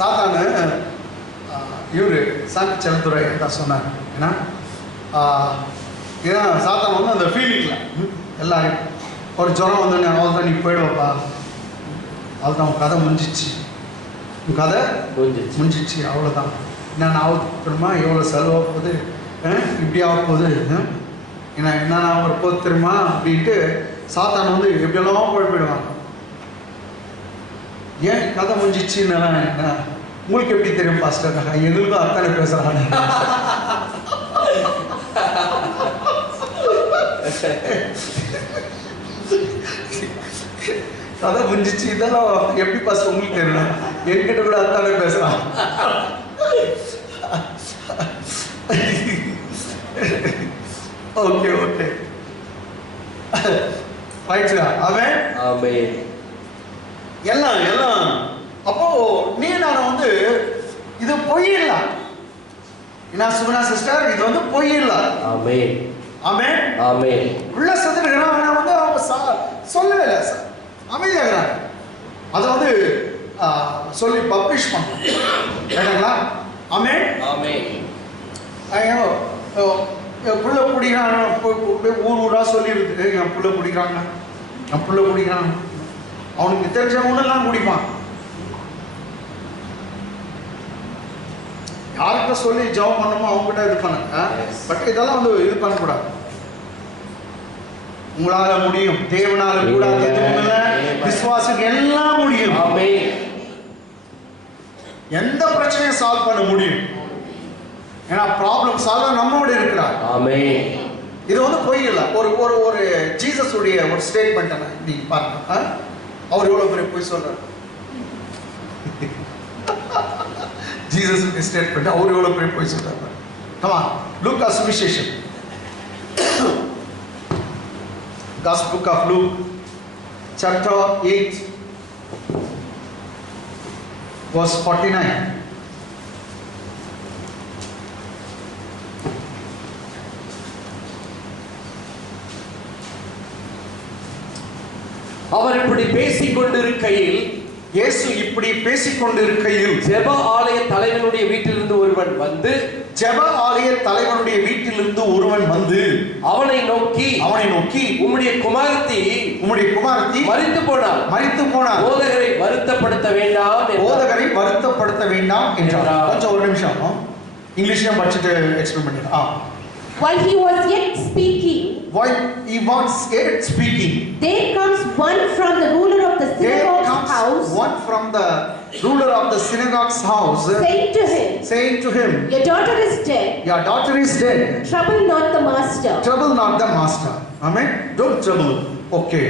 சாத்தானு இவரு சாந்தி செலுத்துறை தான் சொன்னார். ஏன்னா சாத்தான் வந்து அந்த ஃபீலிங்கில் எல்லாரும் ஒரு ஜுரம் வந்தோடனே அவ்வளோதான் நீ போயிடுவப்பா, அவ்வளோதான் உன் கதை முடிஞ்சிச்சு, உன் கதை முடிஞ்சிச்சு, அவ்வளோதான். என்னென்ன ஆகுது தெரியுமா? எவ்வளோ செலவாக போகுது, இப்படி ஆக போகுது, என்ன ஒரு போது தெரியுமா அப்படின்ட்டு சாத்தான் வந்து எப்படியெல்லாம் குழப்பிடுவாங்க. ஏன் கதை முடிஞ்சிச்சுன்னு என்ன உங்களுக்கு எப்படி தெரியும் பாஸ்டர்? எங்களுக்கும் அத்தனை பேசுறாங்க. கதை முடிஞ்சிச்சு இதெல்லாம் எப்படி பாஸ்டர் உங்களுக்கு தெரியல? என்கிட்ட கூட அத்தானே பேசுறான். ஓகே ஓகே ரைட்ஸா. Amen amen. எல்லாம் எல்லாம் அப்போ நீ நான் வந்து இது பொய் இல்ல. என்ன சுகுணா சிஸ்டர், இது வந்து பொய் இல்ல. ஆமென் ஆமென் ஆமென். உள்ள சதுருகிறான். ஆனா வந்து அவங்க சொல்லவே இல்லை, அமைதியாகிறாங்க. அதை வந்து சொல்லி பப்ளிஷ் பண்ணுறோம். கேட்டங்களா? ஆமென் ஆமென். ஐயோ என் புள்ள பிடிக்கிறான், ஊர் ஊராக சொல்லிடுது, என் புள்ள பிடிக்கிறாங்க, என் புள்ள பிடிக்கிறாங்க. அவனுக்கு தெரிஞ்சவங்கலாம் குடிப்பான். யார்கிட்ட சொல்லி ஜெபம் பண்ணணுமோ அவங்ககிட்ட இது பண்ணுங்க. பட் இதெல்லாம் வந்து இது பண்ணக்கூடாது. உங்களால முடியும், தேவனால கூடாது எதுவும் இல்லை. விசுவாசிக்கு எல்லாம் முடியும். எந்த பிரச்சனையும் சால்வ் பண்ண முடியும். ஏன்னா ப்ராப்ளம் சால்வ் நம்மோட இருக்கிறார். இது வந்து பொய் இல்லை. ஒரு ஒரு ஒரு ஜீசஸ் உடைய ஒரு ஸ்டேட்மெண்ட் நீங்க பாருங்க. அவர் எவ்வளவு பெரிய பொய் சொல்றாரு. ஜீசஸ் ஸ்டேட்மெண்ட் அவர் எவ்வளவு பெரிய பொய் சொல்றாரு. கமா லூக்கா சுவிசேஷம், Gospel book of Luke, chapter 8, verse 49. அவர் இப்படி பேசிக் கொண்டிருக்கையில், இயேசு இப்படி பேசிக் கொண்டிருக்கையில், ஜெப ஆலய தலைவனுடைய வீட்டிலிருந்து ஒருவன் வந்து, ஜெப ஆலய தலைவனுடைய வீட்டிலிருந்து ஒருவன் வந்து அவனை நோக்கி உம்முடைய குமாரத்தி மரித்து போனார், போதகரை வருத்தப்படுத்த வேண்டாம் என்றார். கொஞ்சம் ஒரு நிமிஷம் இங்கிலீஷ்ல படிச்சுட்டு எக்ஸ்பிளைன் பண்ணிடுறேன். While he was yet speaking, there comes one from the ruler of the synagogue's house, saying to him, Your daughter is dead. Trouble not the master. Amen. Don't trouble. Okay.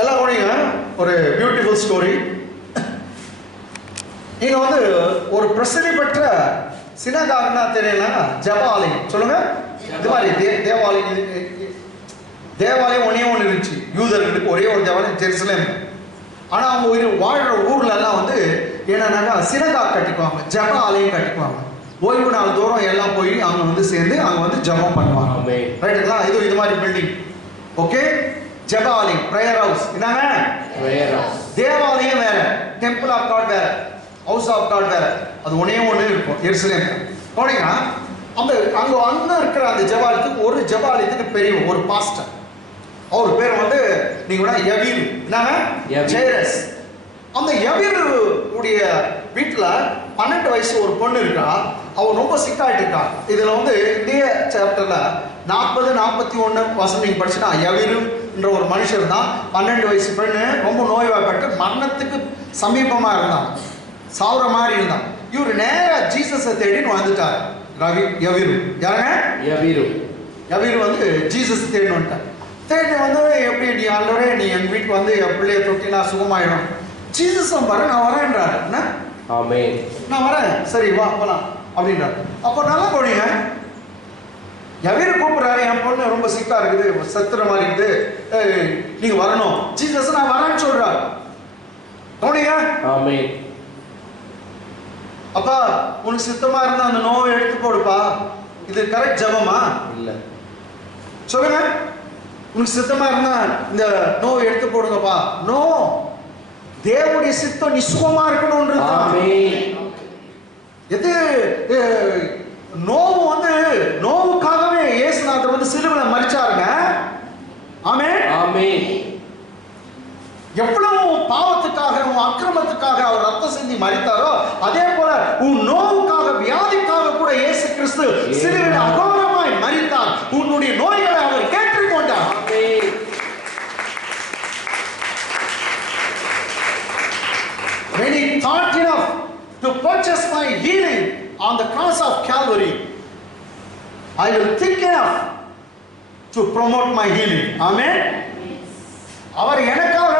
எல்லாரும் ஒரு beautiful story. நீங்க வந்து ஒரு பிரசித்தி பெற்ற சினகாக்னா தெரியல, ஜெபாலயம் சொல்லுங்க. இது மாதிரி தேவாலயம் ஒண்ணு இருந்துச்சு யூதர்களுக்கு, ஒரே ஒரு தேவாலயம் ஜெருசலேம். ஆனா அவங்க வாழ்ற ஊர்ல எல்லாம் வந்து என்னன்னாக்கா சினகாக் கட்டிக்குவாங்க, ஜெப ஆலயம் கட்டிக்குவாங்க. ஓய்வு நாள் தூரம் எல்லாம் போய் அவங்க வந்து சேர்ந்து அங்க வந்து ஜெபம் பண்ணுவாங்க. ரைட்டுங்களா? இது மாதிரி பில்டிங். ஓகே, ஜெப ஆலயம், பிரேயர் ஹவுஸ். என்னங்க? தேவாலயம் வேற, டெம்பிள் ஆஃப் காட் வேற, ஹவுஸ் ஆஃப் காட் வேற. அது ஒண்ணு இருக்கும் எருசலேம். போனீங்கன்னா அங்க இருக்கிற அந்த ஜெபாலயத்துக்கு, ஒரு ஜெபாலயத்துக்கு பெரிய ஒரு பாஸ்டர், அவர் பேர் வந்து நீங்க யவீர். என்னங்க? ஜெயரஸ். அந்த யவீர் உடைய வீட்டுல 12 வயசு ஒரு பொண்ணு இருக்கா. அவன் ரொம்ப சிக்காயிட்டு இருக்கா. இதுல வந்து இதே சாப்டர்ல 40-41 வசனம் நீங்க படிச்சுனா, யவீர் என்ற ஒரு மனுஷர் தான், 12 வயசு பெண்ணு, ரொம்ப நோய்வாய்ப்பட்டு மரணத்துக்கு சமீபமா இருந்தான், சாவுற மாதிரி இருந்தான். இவர் நேரா ஜீசஸை தேடின்னு வந்துட்டார். யவீர் யாருங்க? யவீர் வந்து ஜீசஸ் தேடின்னு வந்துட்டார். தேடி வந்து எப்படி நீ ஆண்டவரே நீ என் வீட்டுக்கு வந்து என் பிள்ளைய தொட்டி நான் சுகமாயிடும். ஜீசஸ் பாரு நான் வரேன்றாரு. என்ன? நான் வரேன், சரி வா போலாம் அப்படின்றாரு. அப்போ நல்லா போனீங்க. யவீர் கூப்பிடுறாரு, என் பொண்ணு ரொம்ப சிக்கா இருக்குது, சத்துற மாதிரி இருக்குது, நீங்க வரணும். ஜீசஸ் நான் வரேன்னு சொல்றாரு. போனீங்க. அப்பா உனக்கு சித்தமா இருந்தா அந்த நோவை எடுத்து போடுப்பா. இது கரெக்ட் ஜெபமா? இல்ல. சொல்லுங்க, உனக்கு சித்தமா இருந்தா இந்த நோவை எடுத்து போடுங்கப்பா. நோ, தேவனுடைய சித்தம் நிசுவமா இருக்கணும்ன்றது. எது நோவு வந்து நோவுக்காகவே இயேசுநாதர் வந்து சிலுவையில மரிச்சாருங்க. ஆமென். எவ்வளவு பாவத்துக்காக, உன் அக்கிரமத்துக்காக அவர் ரத்தம் சிந்தி மரித்தாரோ, அதே போல உன் நோவுக்காக, வியாதிக்காக கூட இயேசு கிறிஸ்து சிலுவையில் அகோரமாய் மரித்தார். உன்னுடைய purchase my healing on the cross of Calvary, I will think enough to promote my healing. Amen. அவர் எனக்காக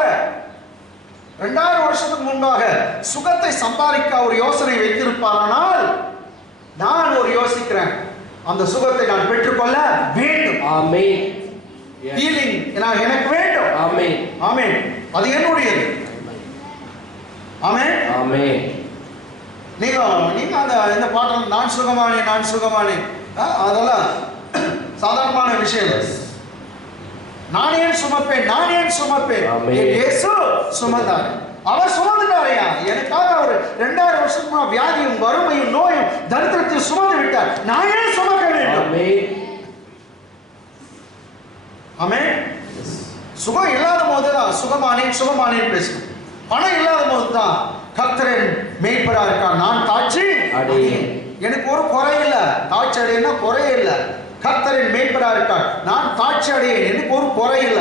2000 வருஷத்துக்கு முன்பாக சுகத்தை சம்பாதிக்க ஒரு யோசனை வைத்திருப்பாரானால் நான் ஒரு யோசிக்கிறேன், அந்த சுகத்தை நான் பெற்றுக்கொள்ள வேண்டும். ஆமென். ஹீலிங் எனக்கு வேண்டும். ஆமென். ஆமென். அது என்னுடையது. ஆமென். ஆமென். நீங்க அந்த இந்த பாட்டில் நான் சுகமானே அதெல்லாம் சாதாரணமான விஷயம். நான் ஏன் சுமப்பேன் இயேசு சுமந்தார். அவர் சுமந்துட்டாரையா எனக்காக. அவர் 2000 வருஷமா வியாதியும் வறுமையும் நோயும் தரித்திரத்தையும் சுமந்து விட்டார். நான் ஏன் சுமக்க வேண்டும்? ஆமென். சுகம் இல்லாத போது தான் சுகமானேன் பேசணும். பணம் இல்லாத போது தான் கர்த்தரின் மேய்ப்பரா இருக்கான், நான் தாட்சி அடையேன், எனக்கு ஒரு குறை இல்ல. தாட்சி அடையனா குறை இல்ல. கர்த்தரின் மேய்ப்பரா இருக்கான், நான் தாட்சி அடையேன், எனக்கு ஒரு குறை இல்ல.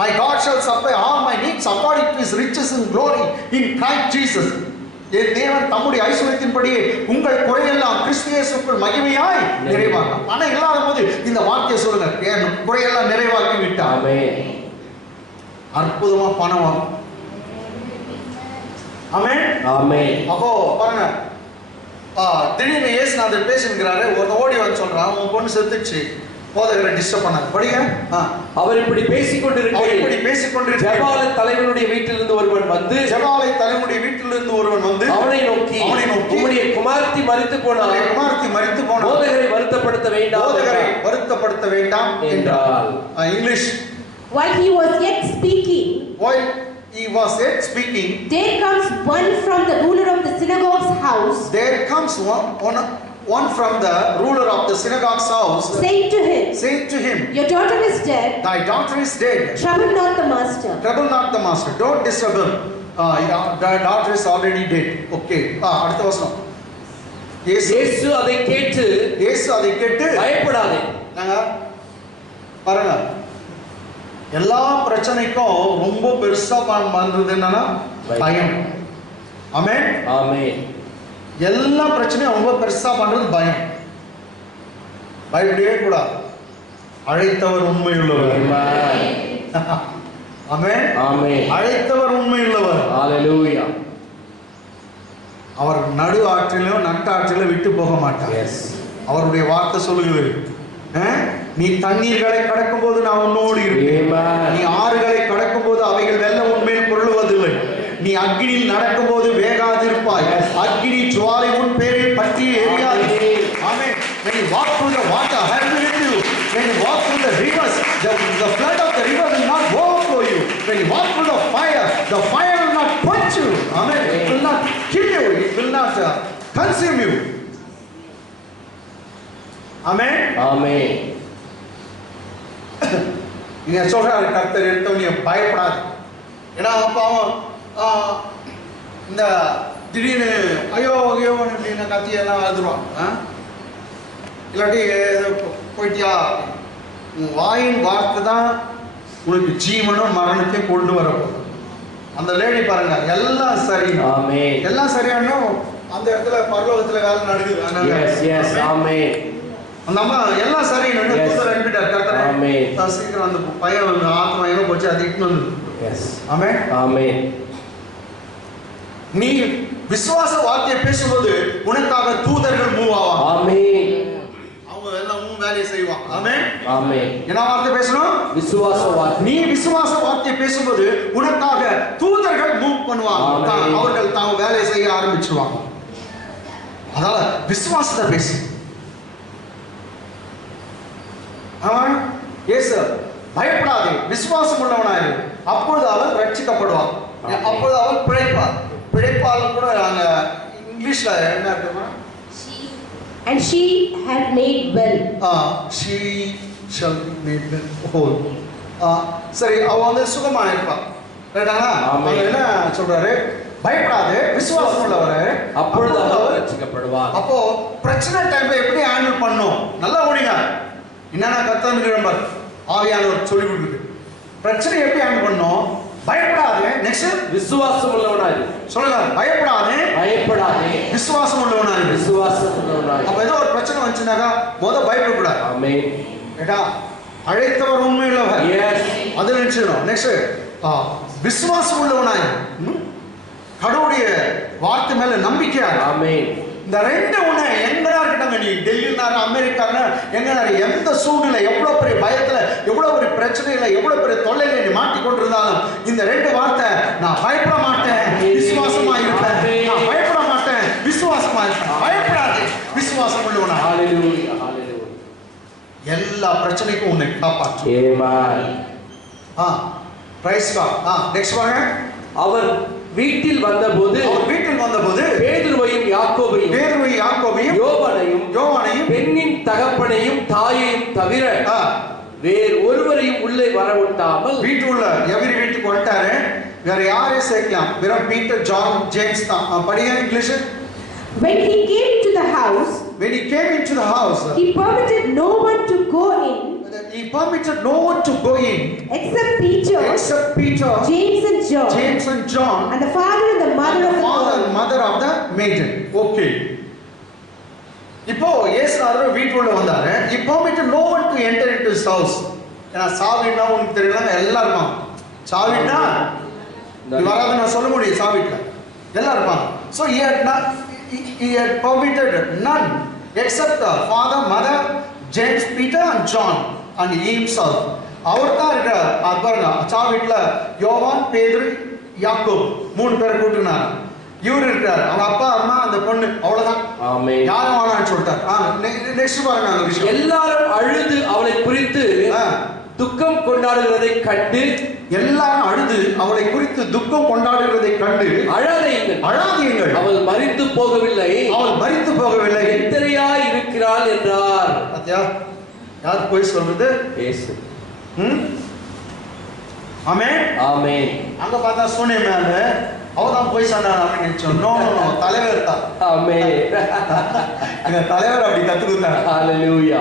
My God shall supply all my needs according to his riches in glory in Christ Jesus. என் தேவன் தம்முடைய ஐஸ்வரியத்தின்படியே உங்கள் குறையெல்லாம் கிறிஸ்து இயேசுக்குள் மகிமையாய் நிறைவாக்கும். பணம் இல்லாத போது இந்த வார்த்தையை சொல்லுங்க, என் குறையெல்லாம் நிறைவாக்கி விட்டார். ஆமென். அற்புதமா பணம் வரும். ஆமென். ஆமென். அப்போ பாருங்க, திடீர்னு இயேசுநாதர் பேசுகிறாரு. ஒரு ஓடி வந்து சொல்றான், உன் பொண்ணு செத்துச்சு, போதகரை டிஸ்டர்ப் பண்ணாங்க. படிங்க. அவர் இப்படி பேசிக் கொண்டிருக்கிறார். ஜெபாலய தலைவனுடைய வீட்டிலிருந்து ஒருவன் வந்து அவனை நோக்கி உம்முடைய குமாரத்தி மரித்து போனாள், போதகரை வருத்தப்படுத்த வேண்டாம் என்றார். English. While he was yet speaking, there comes one from the ruler of the synagogue's house. One from the ruler of the synagogue's house, saying to him, your daughter is dead. Thy daughter is dead. Trouble not the master. Don't disturb him. Thy daughter is already dead. Okay. அடுத்த வசனம். இயேசு அதை கேட்டு பயப்படாதே. பாருங்க, எல்லா பிரச்சனைக்கும் ரொம்ப பெருசா பண்றது என்னன்னா பயம். ஆமென். ஆமென். எல்லா பிரச்சனையும் ரொம்ப பெருசா பண்றது பயம். பயப்படவே கூடாது. அழைத்தவர் உண்மையுள்ளவர். ஆமென். ஆமென். அழைத்தவர் உண்மையுள்ளவர். ஹalleluya. அவர் நடு ஆற்றிலும் நட்டாற்றிலும் விட்டு போக மாட்டார். அவருடைய வார்த்தை சொல்லுகிறது, நீ தண்ணீர்களை கடக்கும் போது நான் உன்னோடு இருப்பேன், நீ ஆறுகளை கடக்கும் போது அவைகள் வெள்ளம் உன்மேல் பொருளுவதில்லை, நீ அக்கினியில் நடக்கும் போது வேகாதிருப்பாய், அக்கினி ஜுவாலை உன் பேரில் பற்றி எரியாது. ஆமென். When you walk through the water, I will be with you. When you walk through the rivers, the flood of the river will not overflow you. When you walk through the fire will not quench you. Amen. It will not kill you. It will not consume you. Amen. Amen. நீங்க சொல்றாரு கர்த்தர் எடுத்தவனே பயப்படாது. ஏன்னா அப்ப அவன் இந்த திடீர்னு ஐயோ அப்படின்னு கத்தியெல்லாம் அழுதுருவான். இல்லாட்டி போயிட்டியா, உன் வாயின் வார்த்தை தான் உனக்கு ஜீவனும் மரணத்தையும் கொண்டு வரப்போம். அந்த லேடி பாருங்க, எல்லாம் சரி, எல்லாம் சரியான அந்த இடத்துல பரலோகத்துல வேலை நடக்குது. அந்த அம்மா எல்லாம் சரி அனுப்பிட்டார் கர்த்தர். சீக்கிரம் அந்த பையன் ஆத்மா எங்க போச்சு, அது இட்டு வந்து. ஆமென். ஆமென். நீ விசுவாச வார்த்தையை பேசும்போது உனக்காக தூதர்கள் மூவ் ஆவாங்க. ஆமென். அவங்க எல்லாம் வேலையை செய்வாங்க. ஆமென். ஆமென். என்ன வார்த்தை பேசணும்? விசுவாச வார்த்தை. நீ விசுவாச வார்த்தையை பேசும்போது உனக்காக தூதர்கள் மூவ் பண்ணுவாங்க. அவர்கள் தாங்க வேலையை செய்ய ஆரம்பிச்சிடுவாங்க. அதனால விசுவாசத்தை பேசு. இயேசு பயப்படாதே, விசுவாசம் உள்ளவனாயிரு, அப்பொழுது அவன் ரட்சிக்கப்படுவான், அப்பொழுது அவன் பிழைப்பால் கூட நாங்க இங்கிலீஷ்ல என்ன இருக்குமா, and she had made well. she shall be made whole. சரி, அவ வந்து சுகமா இருப்பா. ரைட்டாங்களா? அவங்க என்ன சொல்றாரு? பயப்படாதே, விசுவாசம் உள்ளவரே, அப்பொழுது அவர் ரட்சிக்கப்படுவார். அப்போ பிரச்சனை டைம்ல எப்படி ஹேண்டில் பண்ணணும்? நல்லா ஓடிங்க. என்னன்னா கர்த்தர் கிளம்பர் ஆவியானவர் சொல்லி கொடுக்குது. பிரச்சனை எப்படி ஹேண்டில் பண்ணணும்? பயப்படாதே. நெக்ஸ்ட் விசுவாசம் உள்ளவனாய். சொல்லுங்க, பயப்படாதே, பயப்படாதே, விசுவாசம் உள்ளவனாய். விசுவாசம் உள்ளவனாய். அப்ப ஏதோ ஒரு பிரச்சனை வந்துச்சுனாக்கா பயப்படக்கூடாது. ஆமென். ஏடா அழைத்தவர் உண்மையுள்ளவர். எஸ். அது நினைச்சிடணும். நெக்ஸ்ட் விசுவாசம் உள்ளவனாய், கடவுளுடைய வார்த்தை மேல நம்பிக்கையா. ஆமென். இந்த ரெண்டு உன்னை எங்கடா இருக்கட்டும், நீ டெல்லினாரு அமெரிக்கான்னு எங்கனாரு எந்த சூழ்நிலை, எவ்வளவு பெரிய பயத்துல, எவ்வளவு பெரிய பிரச்சனையில, எவ்வளவு பெரிய தொல்லையில நீ மாட்டிக்கொண்டிருந்தாலும் இந்த ரெண்டு வார்த்தை, நான் பயப்பட மாட்டேன், விசுவாசமா இருப்பேன். நான் பயப்பட மாட்டேன், விசுவாசமா இருப்பேன். பயப்படாதே, விசுவாசம் உள்ளவனா. ஹalleluya, ஹalleluya. எல்லா பிரச்சனைக்கும் உன்னை காப்பாற்றும். ஆமென். Price God. நெக்ஸ்ட் வாங்க. அவர் வீட்டில் வந்தபோது பேதுருவையும் யாக்கோபையும் யோவானையும் பெண்ணின் தகப்பனையும் தாயையும் தவிர வேறு ஒருவரையும் உள்ளே வரவிட்டாமல், வீட்டுள்ள எவரி வீட்டுக்கு வந்துட்டாரு, வேற யாரையும் சேர்க்கலாம், வெறும் பீட்டர், ஜான், ஜேம்ஸ் தான். படிங்க English. When he came into the house, he permitted no one to go in, except Peter, James and John, and the father and the mother of the maiden. Okay. இப்போ இயேசுநாதர் வீட்டுக்குள்ள வந்தாரு. He permitted no one to enter into his house. ஏன்னா சாவினா உங்களுக்கு தெரியல, எல்லாம் இருப்பாங்க. சாவினா வராது நான் சொல்ல முடியும், சாவிட்ல எல்லாம் இருப்பாங்க. So he had permitted none except the father, mother, James, Peter and John and himself. அவர் தான் இருக்கிறார். அது பாருங்க, சாவிட்ல யோவான், பேதுரு, யாக்கோப் மூணு பேர் கூட்டினார். இவர் இருக்கிறார், அவங்க அப்பா, அம்மா, அந்த பொண்ணு, அவ்வளவுதான். ஆமென். யாரும் வாழான்னு சொல்லிட்டார். நெக்ஸ்ட் பாருங்க அந்த விஷயம். எல்லாரும் அழுது அவளை குறித்து துக்கம் கொண்டாடுகிறதை கண்டு, எல்லாரும் அழுது அவளை குறித்து துக்கம் கொண்டாடுகிறதை கண்டு, அழாதீங்கள், அவள் மரித்து போகவில்லை, எத்தனையாய் இருக்கிறாள் என்றார். பாத்தியா, யார் போய் சொல்றது? இயேசு. ஆமென், ஆமென். அங்க பார்த்தா சூனிய மேல அவதான் போய் சொன்னான் அப்படின்னு சொன்னோம். தலைவர் தான். ஆமென். எங்க தலைவர் அப்படி கத்து கொடுத்தாரு. ஹalleluya.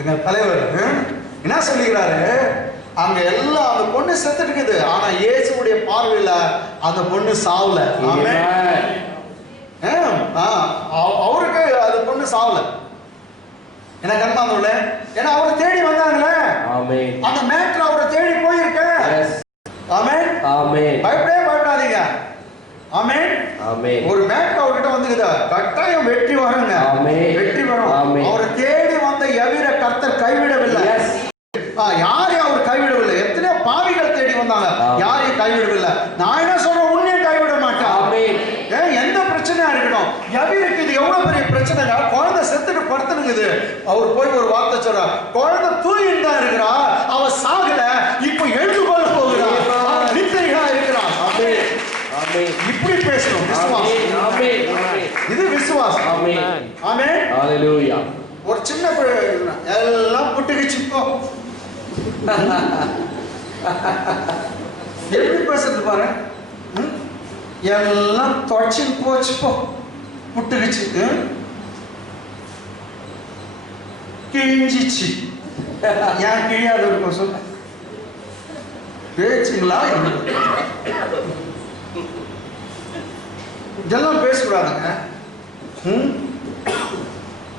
எங்க தலைவர் என்ன சொல்லுகிறாரு, அங்க எல்லாம் அந்த பொண்ணு செத்து இருக்குது, ஆனா இயேசுவுடைய பார்வையில அந்த பொண்ணு சாவல. ஆமென். அவருக்கு அந்த பொண்ணு சாவல. எனக்கு அன்பானவர்கள, ஏன்னா அவரை தேடி வந்தாங்களே. ஆமென். அந்த மேட்டர் அவரை தேடி போயிருக்கு. எஸ். ஆமென், ஆமென். பயப்படாதீங்க. ஆமென், ஆமென். ஒரு மேட்டர் அவர்கிட்ட வந்துக்குது, கட்டாயம் வெற்றி வருங்க. ஆமென், வெற்றி வரும். ஆமென். அவரை தேடி வந்த எவிர கர்த்தர் கைவிடவில்லை. எஸ். யாரையும் அவர் கைவிடவில்லை. எத்தனை பாவிகள் தேடி வந்தாங்க, யாரையும் கைவிடவில்லை. நான் என்ன சொல்றேன், உன்னையும் கைவிட மாட்டேன். ஆமென். எந்த பிரச்சனையா இருக்கட்டும், எவிருக்கு இது எவ்வளவு பெரிய பிரச்சனைங்க, குழந்தை செத்துட்டு படுத்துனுக்குது. அவர் போய் ஒரு வார்த்தை சொல்றார், குழந்தை தூங்கிட்டு தான் இருக்கிறா, அவ சாகல, இப்ப எழுந்து கொள்ள போகிறா, நித்திரையா இருக்கிறான். ஆமென், ஆமென். இப்படி பேசணும் விசுவாசம். ஆமென், ஆமென். இது விசுவாசம். ஆமென், ஆமென். ஹalleluya. ஒரு சின்ன எல்லாம் புட்டுக்குச்சு. இப்போ எப்படி பேசுறது பாரு, எல்லாம் தொடச்சு போச்சு, போ புட்டுக்குச்சு, கிழிஞ்சிச்சு. ஏன் கிழியாது இருக்கும் சொல்ல பேச்சுங்களா? இதெல்லாம் பேசக்கூடாதுங்க.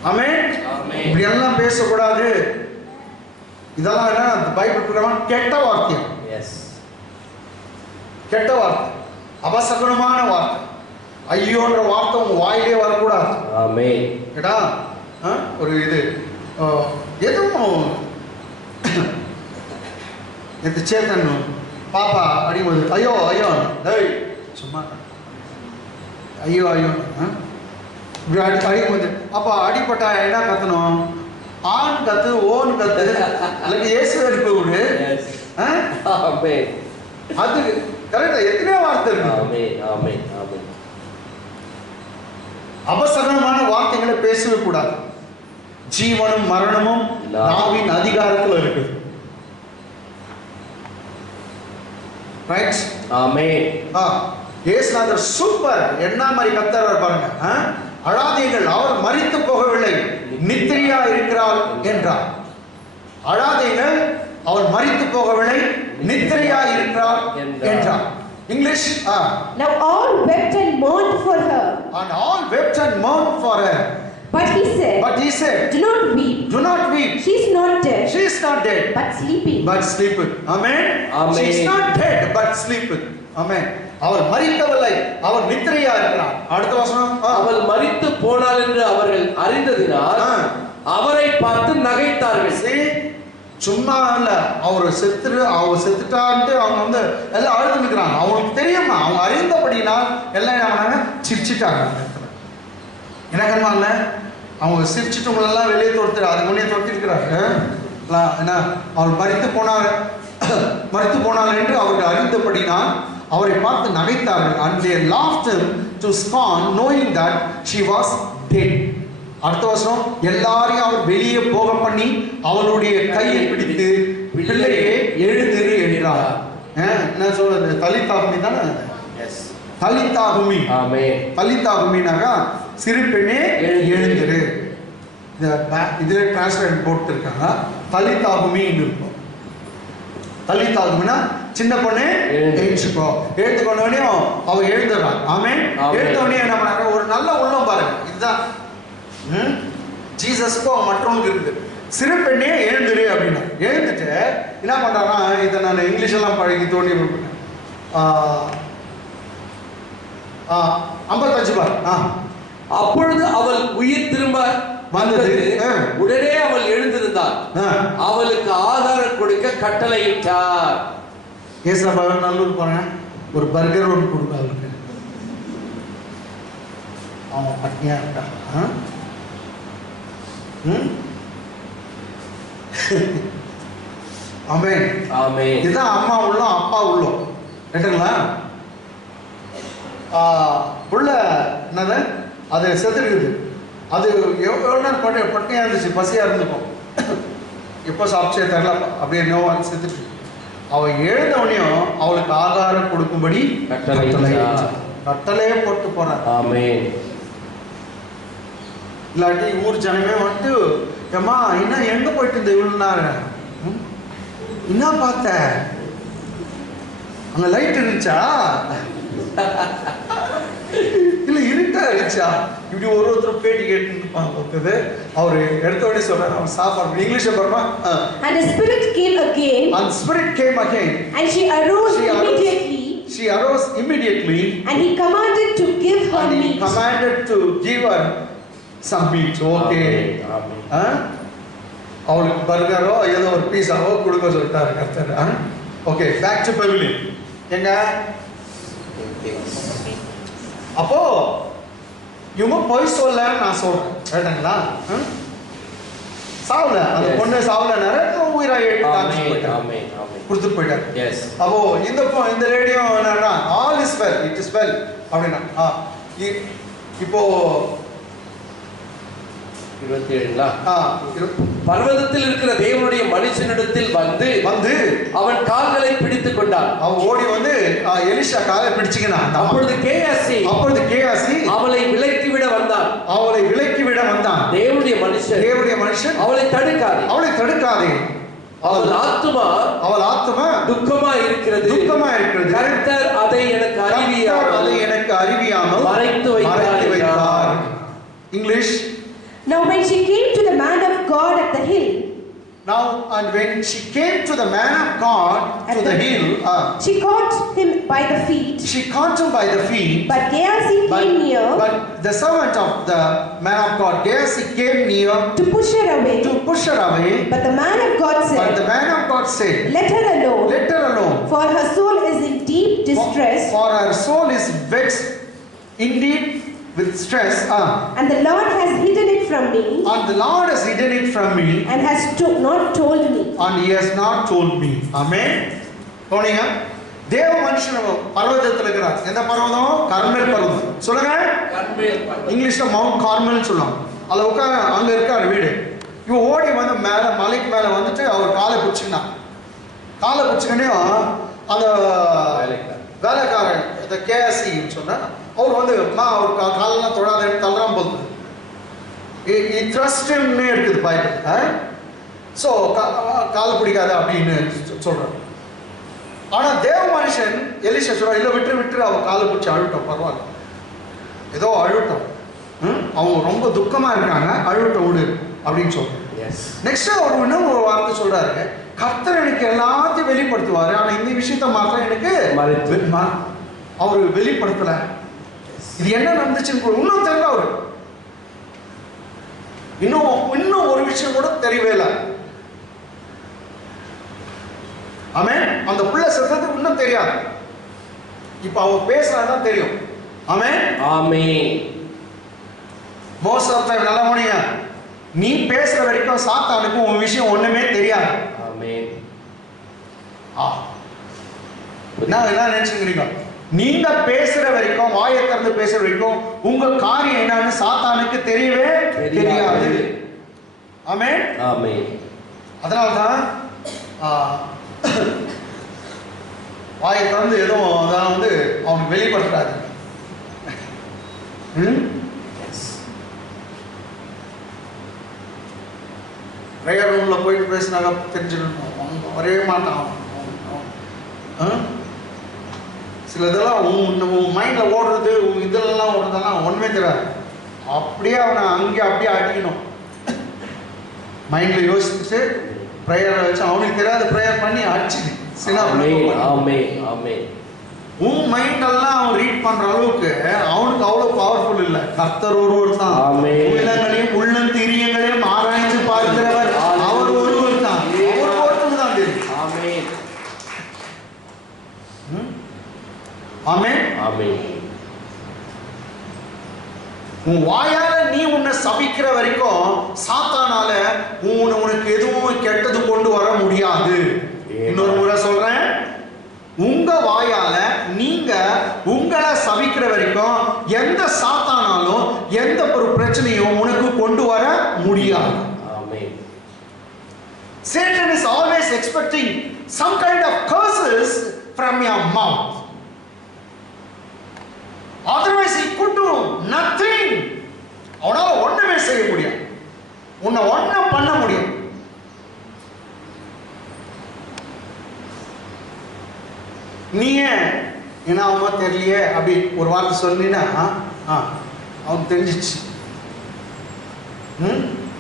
ஆமென். இப்படி எல்லாம் பேசக்கூடாது. இதெல்லாம் என்ன, பைபிள் பிரகாரம் கெட்ட வார்த்தை. எஸ். கெட்ட வார்த்தை, அபசகுனமான வார்த்தை. ஐயோன்ற வார்த்தை உங்க வாயிலே வரக்கூடாது. ஆமென். கேட்டா ஒரு இது எதுவும் எது சேத்தன் பாப்பா அடிக்கும்போது ஐயோ ஐயோ, சும்மா ஐயோ ஐயோ அடிக்கும்போது, அப்பா அடிப்பட்டா என்ன கத்தணும்? ஆண் கத்து, ஓன் கத்து, அல்லது இயேசு அடிப்பு விடு. அது கரெக்டா? எத்தனையோ வார்த்தை இருக்கு. அபசகனமான வார்த்தைகளை பேசவே கூடாது. ஜீவனும் மரணமும் நாவின் அதிகாரத்தில் இருக்கு. ரைட்? ஆமென். இயேசுநாதர் சூப்பர், என்ன மாதிரி கத்தர் பாருங்க. அழாதீர்கள், அவர் மரித்து போகவில்லை, நித்திரையா இருக்கிறார் என்றார். அழாதீர்கள், அவள் மரித்து போகவில்லை, நித்திரையாய் இருக்கிறாள் என்றார். English. Now all wept and mourned for her. And all wept and mourned for her. But he said, do not weep. Do not weep. She is not dead. She is not dead. But sleeping. But sleeping. Amen. Amen. She is not dead but sleeping. Amen. அவள் மரிக்கவில்லை, அவள் நித்திரையா இருக்கிறாள். அடுத்த வசனம். அவள் மரித்து போனாள் என்று அவர்கள் அறிந்ததினால் அவரை பார்த்து நகைத்தார்கள். சும்மா இல்ல, அவர் செத்துட்டான்ட்டு அவங்க வந்து எல்லாம் அழுது நிற்கிறாங்க. அவங்களுக்கு தெரியுமா, அவங்க அறிந்தபடினால் எல்லாம் என்ன பண்ணாங்க, சிரிச்சிட்டாங்க. எனக்கு இல்ல, அவங்க சிரிச்சிட்டவங்களெல்லாம் வெளியே தொடுத்து அது முன்னே தொடுத்து இருக்கிறாங்க. என்ன, அவள் மரித்து போனாள் என்று அவர்கள் அறிந்தபடினால் அவரை பார்த்து நகைத்தார்கள். And they laughed him to scorn, knowing that she was dead. அடுத்த வருஷம் எல்லாரையும் அவர் வெளியே போக பண்ணி அவளுடைய கையை பிடித்து பிள்ளையே எழுந்திரு என்றார். என்ன சொல்றது, தலித்தாகுமி தானே? தலித்தாகுமி. தலித்தாகுமினாக்கா சிறு பெண்ணே எழுந்திரு. இதுல டிரான்ஸ்லேட் போட்டு இருக்காங்க, தலித்தாகுமின்னு இருக்கும். தலித்தாகுமினா சின்ன பொண்ணே எழுந்துக்கோ. எழுந்துக்கொண்டோடனே அவ எழுந்துறான். ஆமென். எழுந்தோடனே என்ன பண்ணாங்க, ஒரு நல்ல உள்ளம் பாருங்க. இதுதான் ஜீசஸ்க்கும் மற்றவங்களுக்கு இருக்குது. சிறு பெண்ணே எழுந்துரு அப்படின்னா எழுந்துட்டு என்ன பண்றானா, இதை நான் இங்கிலீஷ் எல்லாம் பழகி தோண்டி 55 பார். அப்பொழுது அவள் உயிர் திரும்ப வந்தது. உடனே அவள் எழுந்திருந்தாள். அவளுக்கு ஆகாரம் கொடுக்க கட்டளையிட்டார். ஏசப்பா நல்லூர் போறேன், ஒரு பர்கர் ஒன்று கொடுக்க அவளுக்கு. அவன் பட்னியா இருக்கான். ஆமென். ஆமென். இதுதான் அம்மா உள்ளம் அப்பா உள்ளம். கேட்டுங்களா? புள்ள என்னது, அது செத்துருக்குது. அது எவ்வளோ நேரம் பட்னியாக இருந்துச்சு, பசியாக இருந்துக்கும். எப்போ சாப்பிச்சே தெரியல, அப்படியே நோவா செத்துட்டு. அவள் எழுந்தவனையும் அவளுக்கு ஆகாரம் கொடுக்கும்படி கட்டளையே போட்டு போறார். ஆமென். இல்லாட்டி ஊர் ஜனமே வந்துட்டு, ஏம்மா இன்னும் எங்க போயிட்டு இருந்த இவ்வளவு நேரம், என்ன பார்த்த, அங்க லைட் இருந்துச்சா இல்ல இருட்டா இருந்துச்சா, இப்படி ஒருத்தர் பேட்டி கேட்டு அவரு எடுத்த உடனே சொல்றாரு, அவன் சாப்பாடு இங்கிலீஷ்ல பாருமா. And the spirit came again. And spirit came again. And she arose immediately. She arose immediately. And he commanded to give her meat. He commanded to give her some meat. Okay. அவளுக்கு பர்கரோ ஏதோ ஒரு பீஸாவோ கொடுக்க சொல்லிட்டாரு கர்த்தர். Okay, back to pavilion. எங்க அப்போ இவங்க பொய் சொல்ல நான் சொல்றேன், கேட்டீங்களா? சாவல, அந்த பொண்ணு சாவல, நிறைய உயிராக கொடுத்துட்டு போயிட்டாரு. அப்போ இந்த லேடியும் என்னன்னா, all is well, it is well அப்படின்னா. இப்போ 27 பர்வதத்தில் இருக்கிற தேவனுடைய மனுஷனிடத்தில் வந்து அவன் கால்களை பிடித்துக் கொண்டான். அவன் ஓடி வந்து எலிஷா காலை பிடிச்சுக்கினான். அப்பொழுது கேயாசி அவளை விலக்கிவிட வந்தான். தேவனுடைய மனுஷன் அவளை தடுக்காதே. அவள் ஆத்துமா துக்கமா இருக்கிறது. கர்த்தர் அதை எனக்கு அறிவியாமல் மறைத்து வைத்தார். English. Now when she came to the man of God at the hill. And when she came to the man of God to the hill, she caught him by the feet. But Gehazi came near. But the servant of the man of God, Gehazi, came near to push her away. But the man of God said, Let her alone. For her soul is in deep distress. For her soul is vexed indeed with stress. And the Lord has hidden it from me. And has not told me. Amen. போனீங்க தேவ மனுஷன் பர்வதத்தில் இருக்கிறார். எந்த பர்வதம்? கர்மேல் பர்வதம். சொல்லுங்க. இங்கிலீஷ்ல mount Carmel சொல்லுவாங்க. அதுல உட்கார்ந்து அங்க இருக்காரு வீடு. இவன் ஓடி வந்து மேல மலைக்கு மேல வந்துட்டு அவர் காலை பிடிச்சிக்கினான். காலை பிடிச்சிக்கனே அந்த வேலைக்காரன் இந்த கேஎஸ்சின்னு சொன்னா அவர் வந்து அவர் காலெல்லாம் தொடாதேன்னு தள்ளுறான் போகுது. த்ரஸ்ட்னே இருக்குது பைபிள். ஸோ கால் பிடிக்காது அப்படின்னு சொல்கிறார். ஆனால் தேவ மனுஷன் எலிசா சொல்கிறார், இல்லை விட்டு அவள் காலை பிடிச்சி அழுட்டோம், பரவாயில்ல, ஏதோ அழுட்டோம், அவங்க ரொம்ப துக்கமாக இருக்காங்க, அழுட்டோம் விடு அப்படின்னு சொல்கிறார். நெக்ஸ்ட் அவர் இன்னும் ஒரு வார்த்தை சொல்கிறாரு, கர்த்தர் எனக்கு எல்லாத்தையும் வெளிப்படுத்துவார், ஆனால் இந்த விஷயத்த மாத்திரம் எனக்கு அவர் வெளிப்படுத்தலை. இது என்ன நடந்துச்சுன்னு இன்னும் தெரியல. அவரு இன்னும் ஒரு விஷயம் கூட தெரியவே இல்லை. ஆமென். அந்த புள்ள செத்தது இன்னும் தெரியாது. இப்ப அவன் பேசுறாதான் தெரியும். ஆமென். ஆமென். மோசத்தை நல்லா முடியுங்க. நீ பேசுற வரைக்கும் சாத்தானுக்கு உன் விஷயம் ஒண்ணுமே தெரியாது. ஆமென். என்ன நினைச்சுக்கிறீங்க? நீங்க பேசுற வரைக்கும், வாயை திறந்து பேசுற வரைக்கும் உங்க காரியம் என்னன்னு சாத்தானுக்கு தெரியவே தெரியாது. ஆமென். ஆமென். அதனால்தான் வாயை திறந்து எதுவும் அதான் அவனுக்கு வெளிப்படுத்தாது. பிரேயர் ரூம்ல போயிட்டு பேசினாங்க தெரிஞ்சுக்கணும், வரவே மாட்டான். சில இதெல்லாம் உன் மைண்ட்ல ஓடுறது, இதெல்லாம் ஓடுறதெல்லாம் ஒண்ணுமே தெரியாது. அப்படியே அவனை அங்கே அப்படியே அடிக்கணும். மைண்ட்ல யோசிச்சுட்டு பிரேயர் வச்சு அவனுக்கு தெரியாத பிரேயர் பண்ணி அடிச்சுது. உன் மைண்ட் எல்லாம் அவன் ரீட் பண்ற அளவுக்கு அவனுக்கு அவ்வளவு பவர்ஃபுல் இல்லை. கர்த்தர் ஒருவர் தான். உள்ளங்களையும் உள்ளம் திரியங்களையும் ஆராய்ந்து பார்க்கிறவர் அவர் ஒருவர் தான். ஒருவருக்கு தான் தெரியும். ஆமென். ஆமென். உன் வாயால நீ உன்னை சபிக்கிற வரைக்கும் சாத்தானால உனக்கு எதுவும் கெட்டது கொண்டு வர முடியாது. இன்னொரு முறை சொல்றேன், உங்க வாயால நீங்க உங்களை சபிக்கிற வரைக்கும் எந்த சாத்தானாலும் எந்த ஒரு பிரச்சனையும் உனக்கு கொண்டு வர முடியாது. ஆமென். Satan is always expecting some kind of curses from your mouth. Otherwise he could do nothing. அவனால ஒண்ணுமே செய்ய முடியாது. உன்னை ஒண்ணும் பண்ண முடியும். நீயே என்ன அவன் தெரியலையே அப்படி ஒரு வார்த்தை சொன்னீன்னா அவன் தெரிஞ்சிச்சு.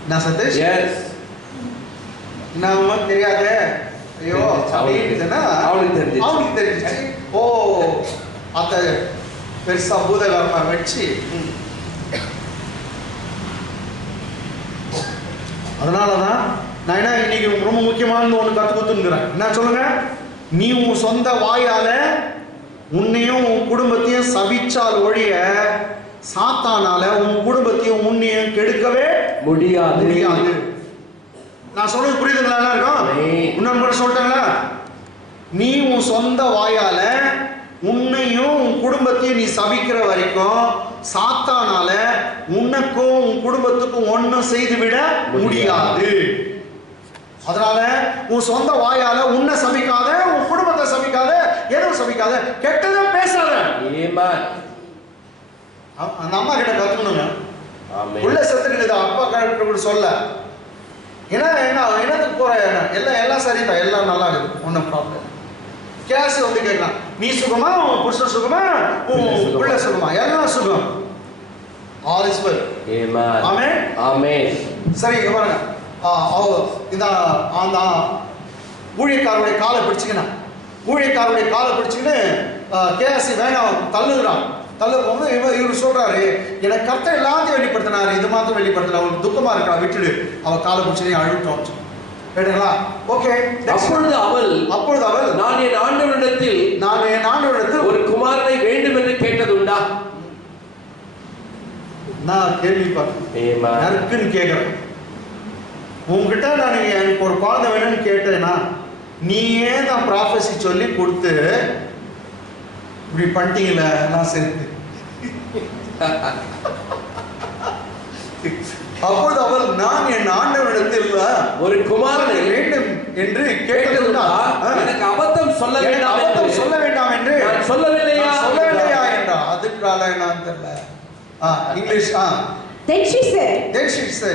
நான் சதீஷ் என்ன அவன் தெரியாதே, ஐயோ அப்படின்னா அவனுக்கு தெரிஞ்சிச்சு. ஓ அத்த பெருசா பூதகரமா வச்சு. அதனாலதான் நான் என்ன இன்னைக்கு ரொம்ப முக்கியமான ஒன்று கற்று கொடுத்துருக்கிறேன். என்ன சொல்லுங்க? நீ உன் சொந்த வாயால உன்னையும் உன் குடும்பத்தையும் சபிச்சால் ஒழிய சாத்தானால உன் குடும்பத்தையும் உன்னையும் கெடுக்கவே முடியாது. நான் சொல்றது புரியுதுங்களா? எல்லாருக்கும் இன்னொரு முறை சொல்லிட்டேங்களா? நீ உன் சொந்த வாயால உன்னையும் உன் குடும்பத்தையும் நீ சபிக்கிற வரைக்கும் சாத்தானால உனக்கும் உன் குடும்பத்துக்கும் ஒன்னும் செய்துவிட முடியாது. அதனால உன் சொந்த வாயால உன்னை சபிக்காத, உன் குடும்பத்தை சபிக்காத, எதுவும் சபிக்காத, கெட்டதை பேசாத. அந்த அம்மா கிட்ட கத்துக்கணுங்க. உள்ள செத்துக்கிட்டு அப்பா கிட்ட கூட சொல்ல. ஏன்னா என்னத்துக்கு போற எல்லாம் சரிதான், எல்லாம் நல்லா இருக்குது, ஒன்றும் ப்ராப்ளம். கேஸ் கேட்கலாம், நீ சுகமா, உன் புருஷன் சுகமா, உன் பிள்ளை சுகமா, எல்லாம் சுகம். All is well. Amen. Amen. சரி, இங்க பாருங்க. இந்த அந்த ஊழியக்காரருடைய காலை பிடிச்சிக்கணும். ஊழியக்காரருடைய காலை பிடிச்சிக்கின்னு கேசி வேணாம் தள்ளுகிறான். தள்ளும்போது இவர் சொல்றாரு, எனக்கு கர்த்தர் எல்லாத்தையும் வெளிப்படுத்தினாரு, இது மாத்திரம் வெளிப்படுத்தல, அவளுக்கு துக்கமா இருக்கா, விட்டுடு. அவள் காலை பிடிச்சி அழுட்டோம். கேட்டுங்களா? ஓகே. அப்பொழுது அவள் நான் என் ஆண்டவரிடத்தில் ஒரு குமாரனை வேண்டும் என்று கேட்டது உண்டா? நான் கேள்விப்பட்டேன் கேட்கிறேன். உங்ககிட்ட நான் எனக்கு ஒரு குழந்தை வேணும்னு கேட்டேன்னா நீயே தான் ப்ராஃபஸி சொல்லி கொடுத்து இப்படி பண்ணிட்டீங்களே நான் சேர்த்து. அப்போது அவள் நான் என் ஆண்டவரிடத்தில் ஒரு குமாரனை வேண்டும் என்று கேட்டதுண்டா? எனக்கு அபத்தம் சொல்ல வேண்டாம் என்று சொல்லவில்லையா என்றார். அதுக்காக நான் தெரியல English. Then she said,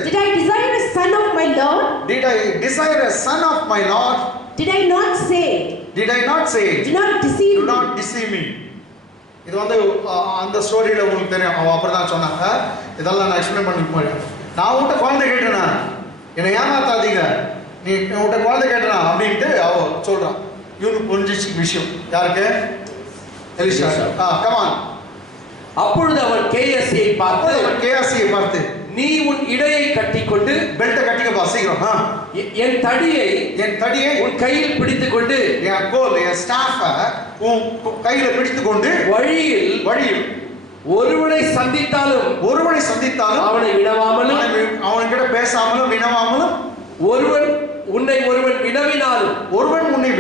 Did I desire a son of my Lord? Did I desire a son of my Lord? Did I not say? Did I not say? Do not deceive Do me. not deceive me. இது வந்து அந்த ஸ்டோரியில உங்களுக்கு தெரியும். அவ அப்படிதான் சொன்னாங்க. இதெல்லாம் நான் எக்ஸ்பிளைன் பண்ணி போறேன். நான் உன்கிட்ட குழந்தை கேட்டேனா, என்னை ஏமாத்தாதீங்க, நீ உன்கிட்ட குழந்தை கேட்டனா அப்படின்ட்டு அவ சொல்றான். இவனுக்கு புரிஞ்சிச்சு விஷயம். யாருக்கு? எலிஷா. Come on. அப்பொழுது அவன் கேயாசியை பார்த்து நீ உன் இடையை கட்டிக்கொண்டு பெல்ட்டை கட்டிக்கப்பா சீக்கிரம். என் தடியை உன் கையில் பிடித்துக்கொண்டு என் கோல் என் ஸ்டாஃபை உன் கையில பிடித்துக்கொண்டு வழியில் ஒருவனை சந்தித்தாலும் அவனை வினவாமலும் அவன்கிட்ட பேசாமலும் வினவாமலும் ஒருவன் உன்னை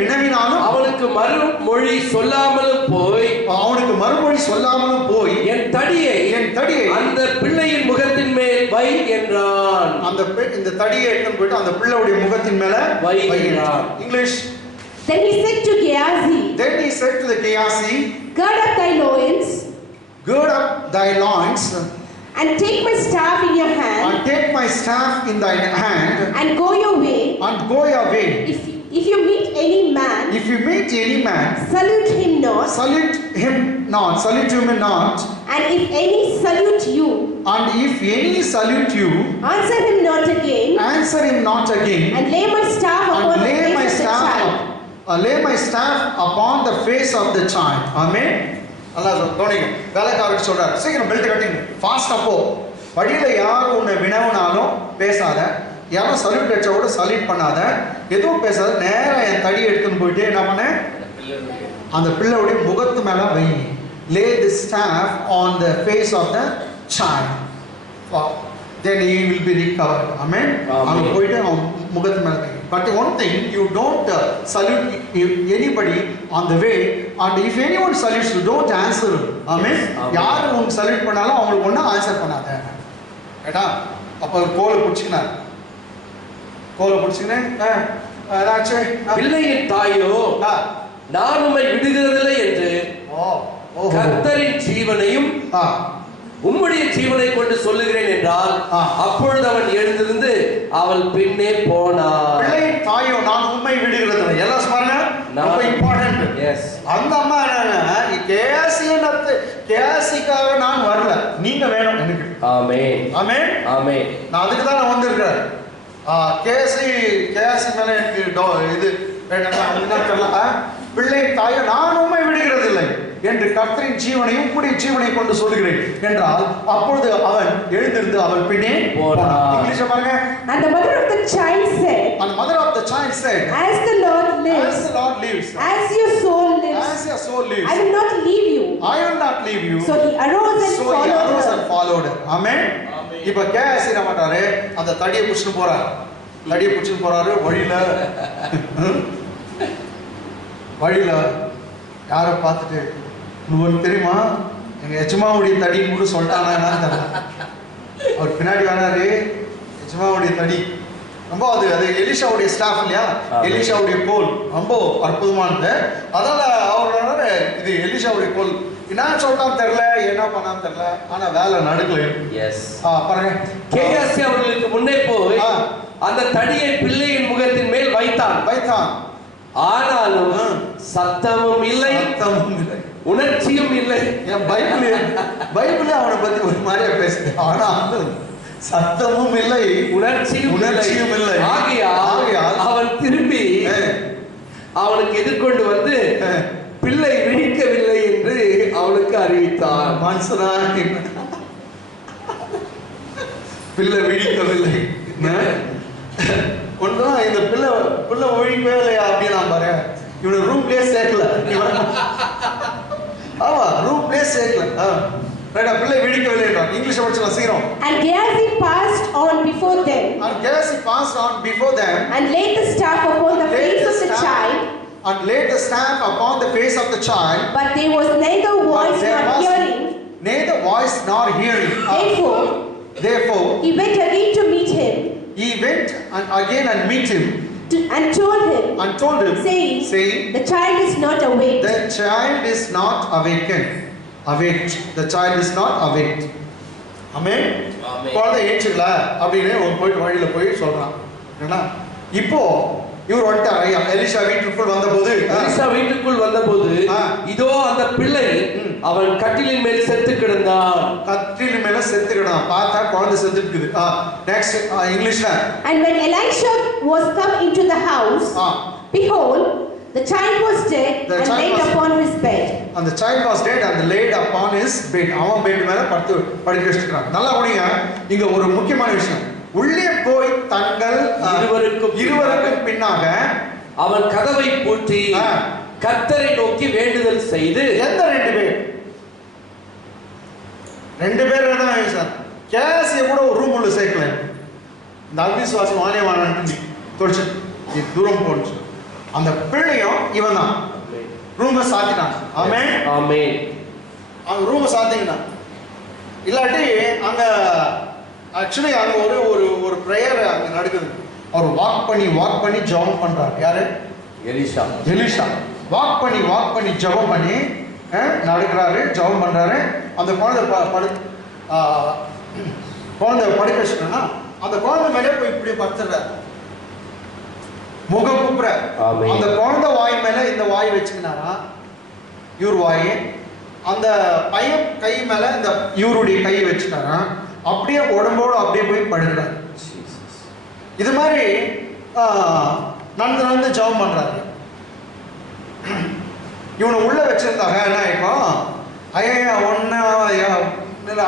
வினவினாலும் அவனுக்கு மறுமொழி சொல்லாமலும் போய் என் தடியை அந்த பிள்ளையின் முகத்தின் மேல் வை என்றான். இந்த தடியை எடுத்து போயிட்டு அந்த பிள்ளையுடைய முகத்தின் மேல வை என்றான். English. Then he said to Gehazi, gird up thy loins, and take my staff in your hand, and go your way. If you meet any man, salute him not. And if any salute you, answer him not again. And lay my staff upon the face of the child. Amen. அல்லாஹ் கவனிங்க. வேலைக்காரர் சொல்றார், சீக்கிரம் belt கட்டிங்க, ஃபாஸ்டா போ. வழியில யாரும் உன்னை வினவுனாலும் பேசாத, யாரும் சல்யூட் அடிச்சா கூட சல்யூட் பண்ணாத, எதுவும் பேசாத, நேரா என் தடி எடுத்துன்னு போயிட்டு என்ன பண்ண, அந்த பிள்ளையுடைய முகத்து மேல வை. Lay the staff on the face of the child. Then he will be recovered. Amen. அங்க போயிட்டு அவன் முகத்து மேல வை. But one thing, you don't salute anybody on the way, and if anyone salutes you, don't answer him. Amen. யார் உன் salute பண்ணாலும் அவங்களுக்கு ஒண்ணு ஆன்சர் பண்ணாத. கேட்டா அப்ப கோலை பிடிச்சிக்கினே பிள்ளையின் தாயோ நான் உம்மை விடுகிறதில்லை என்று கர்த்தரின் ஜீவனையும் உம்முடைய ஜீவனை கொண்டு சொல்லுகிறேன் என்றால், அப்பொழுது அவன் எழுந்திருந்து அவள் பின்னே போனான். பிள்ளையின் தாயோ நான் உம்மை விடுகிறதில்லை. எல்லாம் பாருங்க, ரொம்ப இம்பார்ட்டன்ட். எஸ். அந்த அம்மா கேசிக்காக நான் வரல, நீங்க வேணும் எனக்கு. ஆமென். ஆமென். ஆமென். நான் அதுக்கு தான் நான் வந்திருக்கிறேன். கேசி மேல எனக்கு இது தெரியல. பிள்ளை தாயோ நான் உம்மை விடுகிறதில்லை என்று கர்த்தரின் ஜீவனையும் கூடிய ஜீவனை கொண்டு சொல்லுகிறேன் என்றால், அப்பொழுது அவன் எழுந்திருந்து அவள் பின்னே போனான். இங்கிலீஷ் பாருங்க. And the mother of the child said, as the Lord lives, as your soul lives, I will not leave you. So he arose and followed her. Amen. இப்ப கேசி என்ன பண்றாரு, அந்த தடியை புடிச்சிட்டு போறாரு. வழியில யாரை பார்த்துட்டு, உங்களுக்கு தெரியுமா எங்க எஜமாவுடைய தடி கூட சொல்லிட்டானா தெரியல. அவர் பின்னாடி வராரு, எஜமாவுடைய தடி ரொம்ப அது எலிஷாவுடைய ஸ்டாஃப் இல்லையா, எலிஷாவுடைய கோல் ரொம்ப அற்புதமானது. அதனால அவர் இது எலிஷாவுடைய கோல் என்ன சொல்லிட்டான்னு தெரியல, என்ன பண்ணான்னு தெரியல, ஆனா வேலை நடுக்கல. பாருங்க, கேயாசி அவர்களுக்கு முன்னே போய் அந்த தடியை பிள்ளையின் முகத்தின் மேல் வைத்தான். ஆனாலும் சத்தமும் இல்லை, உணர்ச்சியும் இல்லை. என் பைபிள் அவனை பத்தி ஒரு மாதிரியா பேசுது. ஆனாலும் சத்தமும் இல்லை, உணர்ச்சியும் இல்லை. ஆகையால் அவன் திரும்பி அவனுக்கு எதிர்கொண்டு வந்து பிள்ளை விழிக்கவில்லை என்று அவளுக்கு அறிவித்தான். மனுஷனா பிள்ளை விழிக்கவில்லை ஒன்றும் இந்த பிள்ளை ஒழிக்கவே இல்லையா அப்படின்னு நான் பாரு. இவனை ரூம்லேயே சேர்க்கல, ரூம்லேயே சேர்க்கல. பிள்ளை விழிக்கவில்லை என்றான். இங்கிலீஷ் படிச்சலாம் சீக்கிரம். And Gehazi passed on before them, and laid the staff upon the face of the child. But there was neither voice nor hearing. Therefore he went again to meet him. And told him, saying, the child is not awake. The child is not awake. Amen. குழந்தை ஏச்சுக்கல அப்படின்னு போயிட்டு வழியில போய் சொல்றான். ஏன்னா இப்போ இவர் வந்துட்டார் ஐயா எலிஷா வீட்டுக்குள் வந்தபோது இதோ அந்த பிள்ளை அவன் கட்டிலின் மேல் செத்து கிடந்தான். கட்டிலின் மேல செத்து கிடந்தான். பார்த்தா குழந்தை செத்து இருக்குது. நெக்ஸ்ட் இங்கிலீஷ்ல. And when Elisha was come into the house, behold, the child was dead and laid upon his bed. And the child was dead and laid upon his bed. அவன் பெட் மேல படுக்க வச்சிருக்கான். நல்லா கவனிங்க. இங்க ஒரு முக்கியமான விஷயம். உள்ளே போய் தங்கள் இருவருக்கும் பின்னாக அவன் கதவை பூட்டி கர்த்தரை நோக்கி வேண்டுதல் செய்து. எந்த ரெண்டு பேர் தான் சார் கேசிய கூட ஒரு ரூம் உள்ள சேர்க்கல. இந்த அவிசுவாசம் வாணியவானு தொழிச்சு தூரம் போச்சு. அந்த பிள்ளையும் இவன் தான் ரூமை சாத்திட்டான். ஆமென் ஆமென். அவங்க ரூமை சாத்திங்கன்னா இல்லாட்டி அங்க ஆக்சுவலி அங்க ஒரு ப்ரேயர் அங்க நடக்குது. அவர் வாக் பண்ணி ஜெபம் பண்றாரு. யாரு? எலிஷா வாக் பண்ணி ஜெபம் பண்ணி நடக்கிறாரு, ஜெபம் பண்றாரு. அந்த குழந்தை படுக்க வச்சுட்டோம்னா அந்த குழந்தை மேலே போய் இப்படி படுத்துறாரு, முகம் குப்புற. அந்த குழந்தை வாய் மேல இந்த வாய் வச்சுக்கினாரா இவர் வாய், அந்த பையன் கை மேல இந்த இவருடைய கை வச்சுட்டாரா, அப்படியே உடம்போடு அப்படியே போய் படுக்கிறாரு. இது மாதிரி நடந்து ஜெபம் பண்றாரு. இவனை உள்ள வச்சிருந்தாங்க. என்ன ஆயிடும்?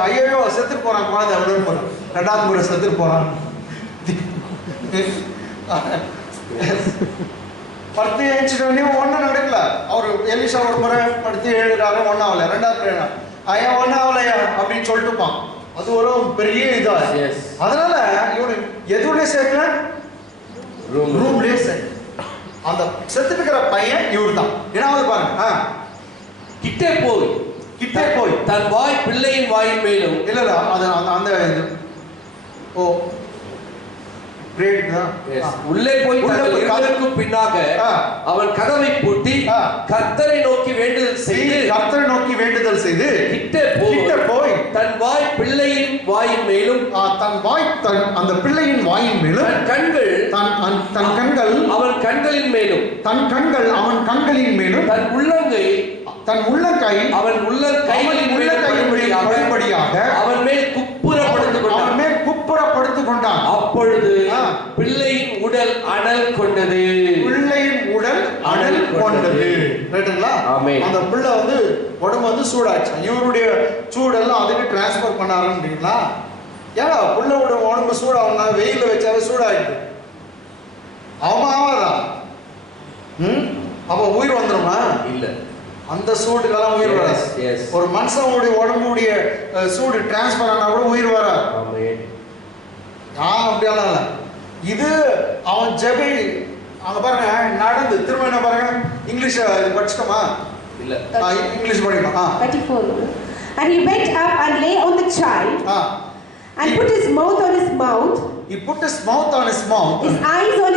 ஐயோ செத்துட்டு போறான் குழந்தை. எவ்வளவு போறான்? 2வது முறை செத்துட்டு போறான். படுத்து எழுச்சிட்டோடனே ஒன்றும் நடக்கல. அவர் எலிஷா ஒரு முறை படுத்து எழுதுறாரு, ஒன்றும் ஆகல. 2வது முறை ஐயா ஒன்றும் ஆகலையா அப்படின்னு சொல்லிட்டுப்பான். அது ஒரு பெரிய இதா. அதனால இவனு எதுவுமே சேர்க்கல, ரூம்லயே சேர்க்க. அந்த செத்துட்டு இருக்கிற பையன் இவர் தான். ஏன்னாவது பாருங்க, கிட்டே போய் தன் வாய் பிள்ளையின் வாயின் மேலும் இல்ல அது அந்த உள்ளே போய் கதவுக்கு பின்னாக அவன் கதவை பூட்டி கர்த்தரை நோக்கி வேண்டுதல் செய்து கிட்டே போய் தன் வாய் பிள்ளையின் வாயின் மேலும் அந்த பிள்ளையின் வாயின் மேலும் தன் கண்கள் அவன் கண்களின் மேலும் அவன் கண்களின் மேலும் தன் உள்ளங்கை அவன் உள்ளங்கையின் உள்ளங்கையின்படியாக அவன் மேல் குப்புறப்படுத்திக் கொண்டான். அப்பொழுது பிள்ளையின் உடல் அனல் கொண்டது. ரைட்டுங்களா? அந்த பிள்ளை உடம்பு சூடாச்சு. இவருடைய சூடெல்லாம் அதுக்கு டிரான்ஸ்பர் பண்ணாருன்றீங்களா? ஏன்னா பிள்ளையோட உடம்பு சூடாகும்னா வெயில வச்சாவே சூடாயிடுது. ஆமாதா? அப்ப உயிர் வந்துருமா? இல்ல. அந்த சூடுக்கெல்லாம் உயிர் வராது. ஒரு மனுஷனுடைய உடம்புடைய சூடு டிரான்ஸ்பர் ஆனா கூட உயிர் வராது. அப்படியெல்லாம் இல்ல. இது அவன் ஜெபி அங்க பாருங்க நடந்து திரும்ப என்ன பாருங்க, இங்கிலீஷ் படிச்சிட்டோமா? இல்ல, இங்கிலீஷ் படிக்கலாம். 34. And he went up and lay on the child and put his mouth on his mouth. He put his mouth on his mouth. His eyes on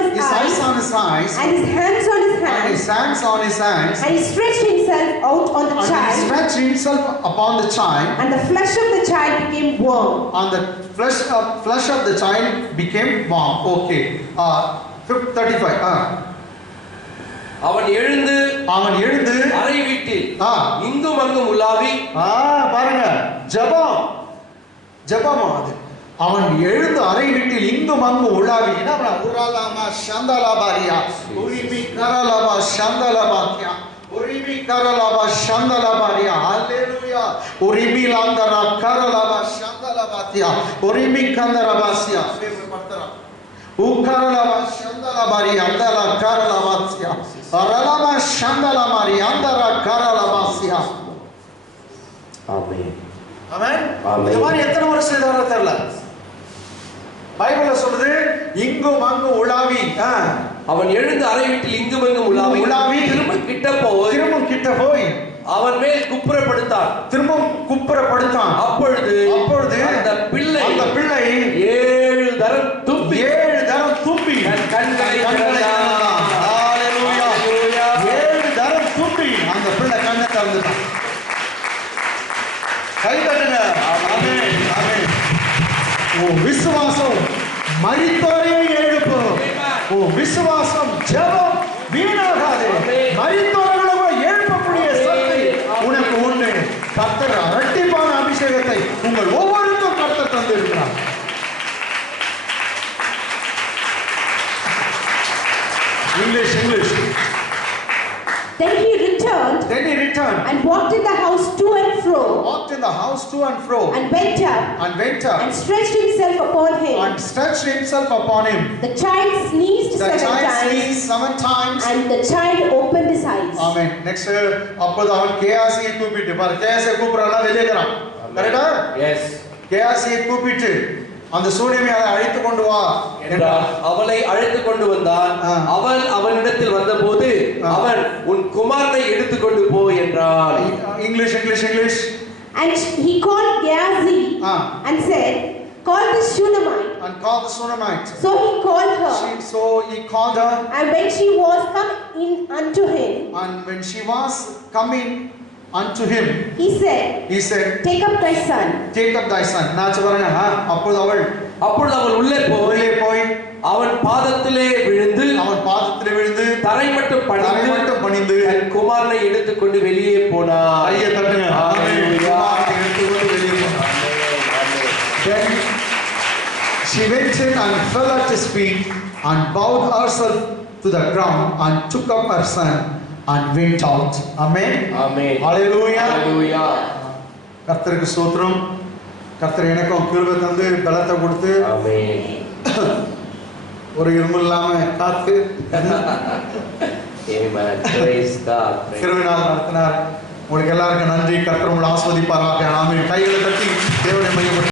his eyes. And his hands on his hands. And his hands on his hands. And he stretched himself out on the child. And he stretched himself upon the child. And the flesh of the child became warm. And the flesh of the child became warm. Okay. 35. அவன் எழுந்து அறை வீட்டில் இங்கும் அங்கும் உலாவி. பாருங்க, ஜெபம் அது. அவன் எழுந்து அறை வீட்டில் இங்கும் அங்கும் உலாவி. என்ன பண்ண? உராலாமா சந்தலபாரியா உரிமி கரலபா சந்தலபாக்கியா உரிமி கரலபா சந்தலபாரியா. ஹalleluya. உரிமி லாந்தரா கரலபா சந்தலபாத்தியா உரிமி கந்தரபாசியா. பத்தரா உகரலபா சந்தலபாரி அந்தலா கரலபாசியா அரலபா சந்தலமாரி அந்தரா கரலபாசியா. ஆமென் ஆமென். இந்த மாதிரி எத்தனை முறை செய்தாரோ தெரியல. பைபிள்ல சொல்லுது இங்கும் அங்கும் உலாவி. அவன் எழுந்து அறை வீட்டில் இங்கும் அங்கும் உலாவி திரும்ப கிட்ட போய் அவன் மேல் குப்புறப்படுத்தான். அப்பொழுது அந்த பிள்ளை 7 தரம் துப்பி தன் கண்களை திறந்தான். ஹalleluya. 7 தரம் துப்பி அந்த பிள்ளை கண்ணை திறந்துட்டான். கை தட்டுங்க. ஆமென் ஆமென். விசுவாசம் மரித்தோரையும் எழுப்பும். உன் விசுவாசம் ஜெபம் வீணாகாது. மரித்தவர்களை எழுப்பக்கூடிய சக்தி உனக்கு உண்டு. கர்த்தர் இரட்டிப்பான அபிஷேகத்தை உங்கள் ஒவ்வொருக்கும் கர்த்தர் தந்திருக்கிறார். English. Then he returned and walked in the house to and fro. And went up and stretched himself upon him. The child sneezed 7 times and the child opened his eyes. Amen. Next அப்போது அவன் கேயாசியை கூப்பிட்டு பாரு, கேயாசியை கூப்பிடுறானா வெளியேறான். கரெக்ட்டா? Yes. கேயாசியை கூப்பிட்டு அந்த சூனியமை அழைத்து கொண்டு வா என்றார். அவளை அழைத்து கொண்டு வந்தான். அவள் அவனிடத்தில் வந்தபோது அவன் உன் குமாரனை எடுத்துக்கொண்டு போ என்றான். English. And he called Gehazi and said, call the Shunammite. So he called her. And when she was come in unto him, he said, take up thy son. நான் சொல்றேன், அப்பொழுது அவள் உள்ளே போய் அவன் பாதத்திலே விழுந்து தரை மட்டும் பணிந்து தன் குமாரனை எடுத்துக்கொண்டு வெளியே போனார். ஐயா தட்டுங்க. எடுத்துக்கொண்டு வெளியே போனார். Then she went in and fell at his feet and bowed herself to the ground and took up her son and went out. Amen. Hallelujah. கர்த்தருக்கு ஸ்தோத்திரம். கர்த்தர் எனக்கும் கிருபை தந்து பலத்தை கொடுத்து ஒரு இரும்பு இல்லாம காத்து கிருபையினால் நடத்தினார். உங்களுக்கு எல்லாருக்கும் நன்றி. கர்த்தர் உங்களை ஆஸ்வதிப்பாராக. ஆமென். கைகளை தட்டி தேவனை மையப்படுத்த